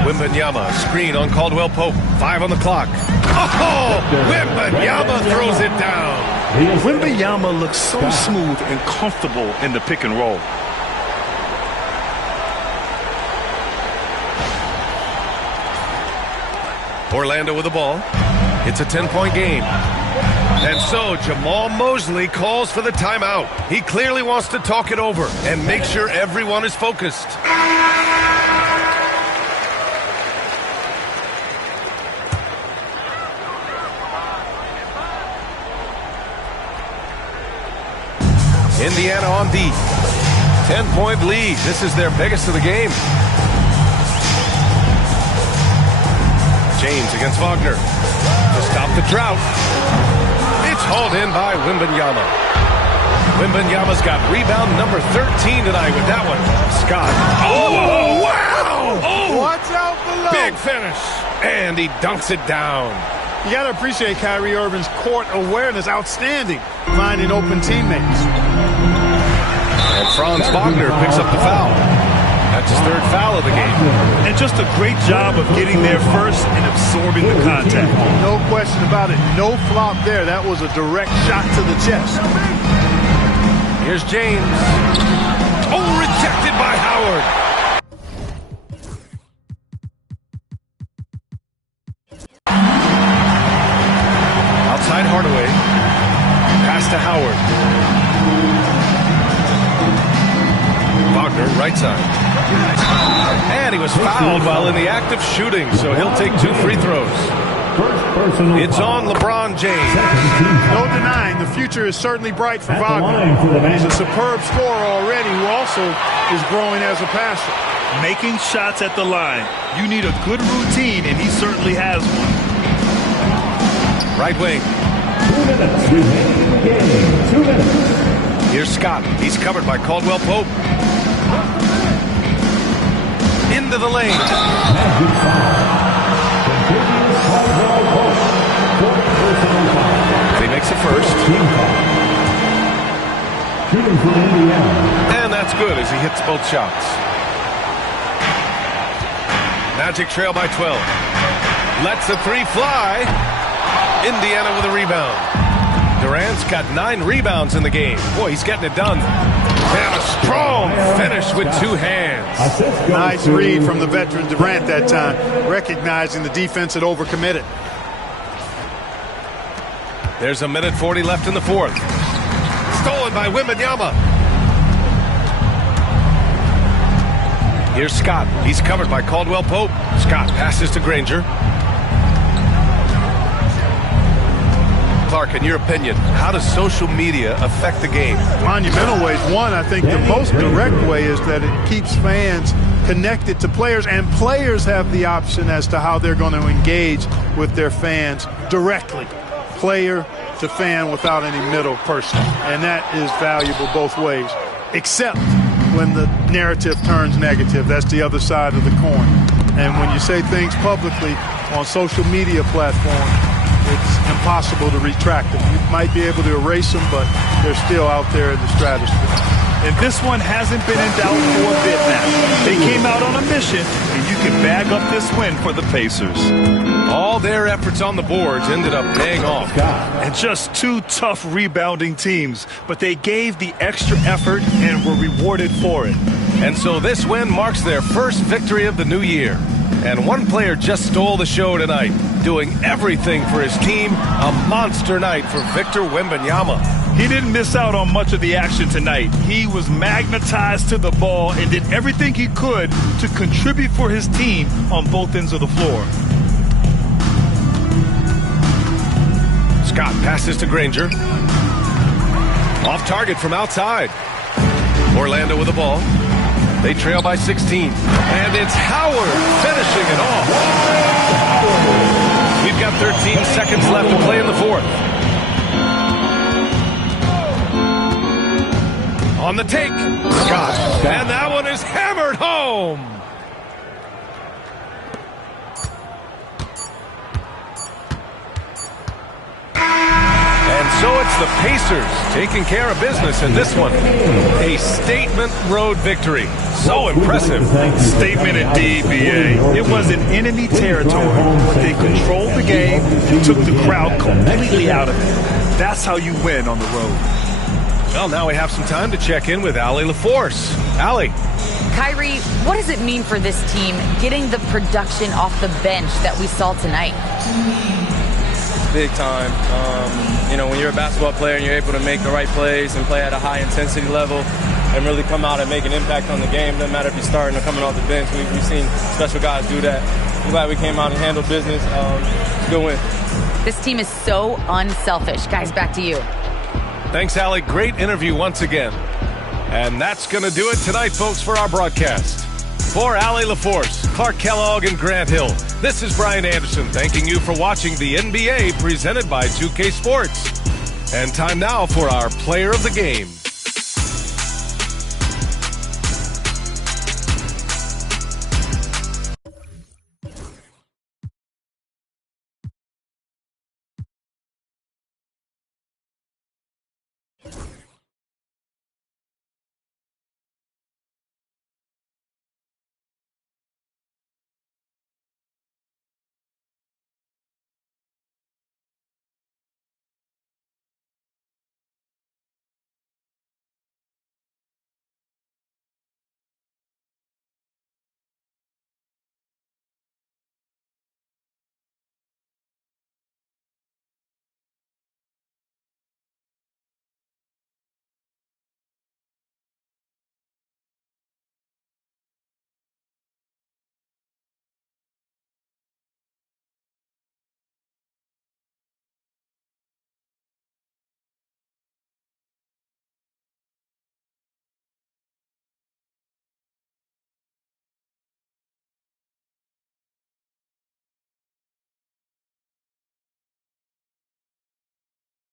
Wembanyama, screen on Caldwell Pope. 5 on the clock. Oh! Wembanyama throws it down. Wembanyama looks so smooth and comfortable in the pick and roll. Orlando with the ball. It's a 10-point game. And so Jamal Mosley calls for the timeout. He clearly wants to talk it over and make sure everyone is focused. Indiana on deep. 10-point lead. This is their biggest of the game. James against Wagner to stop the drought. It's hauled in by Wembanyama. Wembanyama's got rebound number 13 tonight with that one. Scott. Oh, wow! Oh, watch out below. Big finish. And he dunks it down. You got to appreciate Kyrie Irving's court awareness. Outstanding. Finding open teammates. And Franz Wagner picks up the foul. That's his 3rd foul of the game. And just a great job of getting there first and absorbing the contact. No question about it. No flop there. That was a direct shot to the chest. Here's James. Oh, rejected by Howard. Outside Hardaway. Pass to Howard. Wagner, right side. And he was fouled while in the act of shooting, so he'll take 2 free throws. It's on LeBron James. No denying, the future is certainly bright for Wagner. He's a superb scorer already who also is growing as a passer. Making shots at the line. You need a good routine, and he certainly has one. Right wing. 2 minutes remaining in the game. 2 minutes. Here's Scott. He's covered by Caldwell Pope. Into the lane. And he makes it first. And that's good as he hits both shots. Magic trail by 12. Lets the 3 fly. Indiana with a rebound. Durant's got 9 rebounds in the game. Boy, he's getting it done. And a strong finish with 2 hands. Nice read from the veteran Durant that time, recognizing the defense had overcommitted. There's 1:40 left in the 4th. Stolen by Wembanyama. Here's Scott. He's covered by Caldwell Pope. Scott passes to Granger. Clark, in your opinion, how does social media affect the game? Monumental ways. One, I think the most direct way is that it keeps fans connected to players, and players have the option as to how they're going to engage with their fans directly. Player to fan without any middle person. And that is valuable both ways, except when the narrative turns negative. That's the other side of the coin. And when you say things publicly on social media platforms, it's impossible to retract them. You might be able to erase them, but they're still out there in the stratosphere. And this one hasn't been in doubt for a bit now. They came out on a mission, and you can bag up this win for the Pacers. All their efforts on the boards ended up paying off. And just 2 tough rebounding teams, but they gave the extra effort and were rewarded for it. And so this win marks their first victory of the new year. And one player just stole the show tonight, doing everything for his team. A monster night for Victor Wembanyama. He didn't miss out on much of the action tonight. He was magnetized to the ball and did everything he could to contribute for his team on both ends of the floor. Scott passes to Granger. Off target from outside. Orlando with the ball. They trail by 16. And it's Howard finishing it off. We've got 13 seconds left to play in the 4th. On the take, Scott. And that one is hammered home. And so it's the Pacers taking care of business in this one. A statement road victory. So impressive. Statement indeed, BA. It was in enemy territory, but they controlled the game and took the crowd completely out of it. That's how you win on the road. Well, now we have some time to check in with Allie LaForce. Allie. Kyrie, what does it mean for this team getting the production off the bench that we saw tonight? Big time. When you're a basketball player and you're able to make the right plays and play at a high intensity level and really come out and make an impact on the game, doesn't matter if you're starting or coming off the bench. We've seen special guys do that. I'm glad we came out and handled business. Good win. This team is so unselfish. Guys, back to you. Thanks, Allie. Great interview once again. And that's going to do it tonight, folks, for our broadcast. For Allie LaForce, Clark Kellogg, and Grant Hill, this is Brian Anderson thanking you for watching the NBA presented by 2K Sports. And time now for our Player of the Game.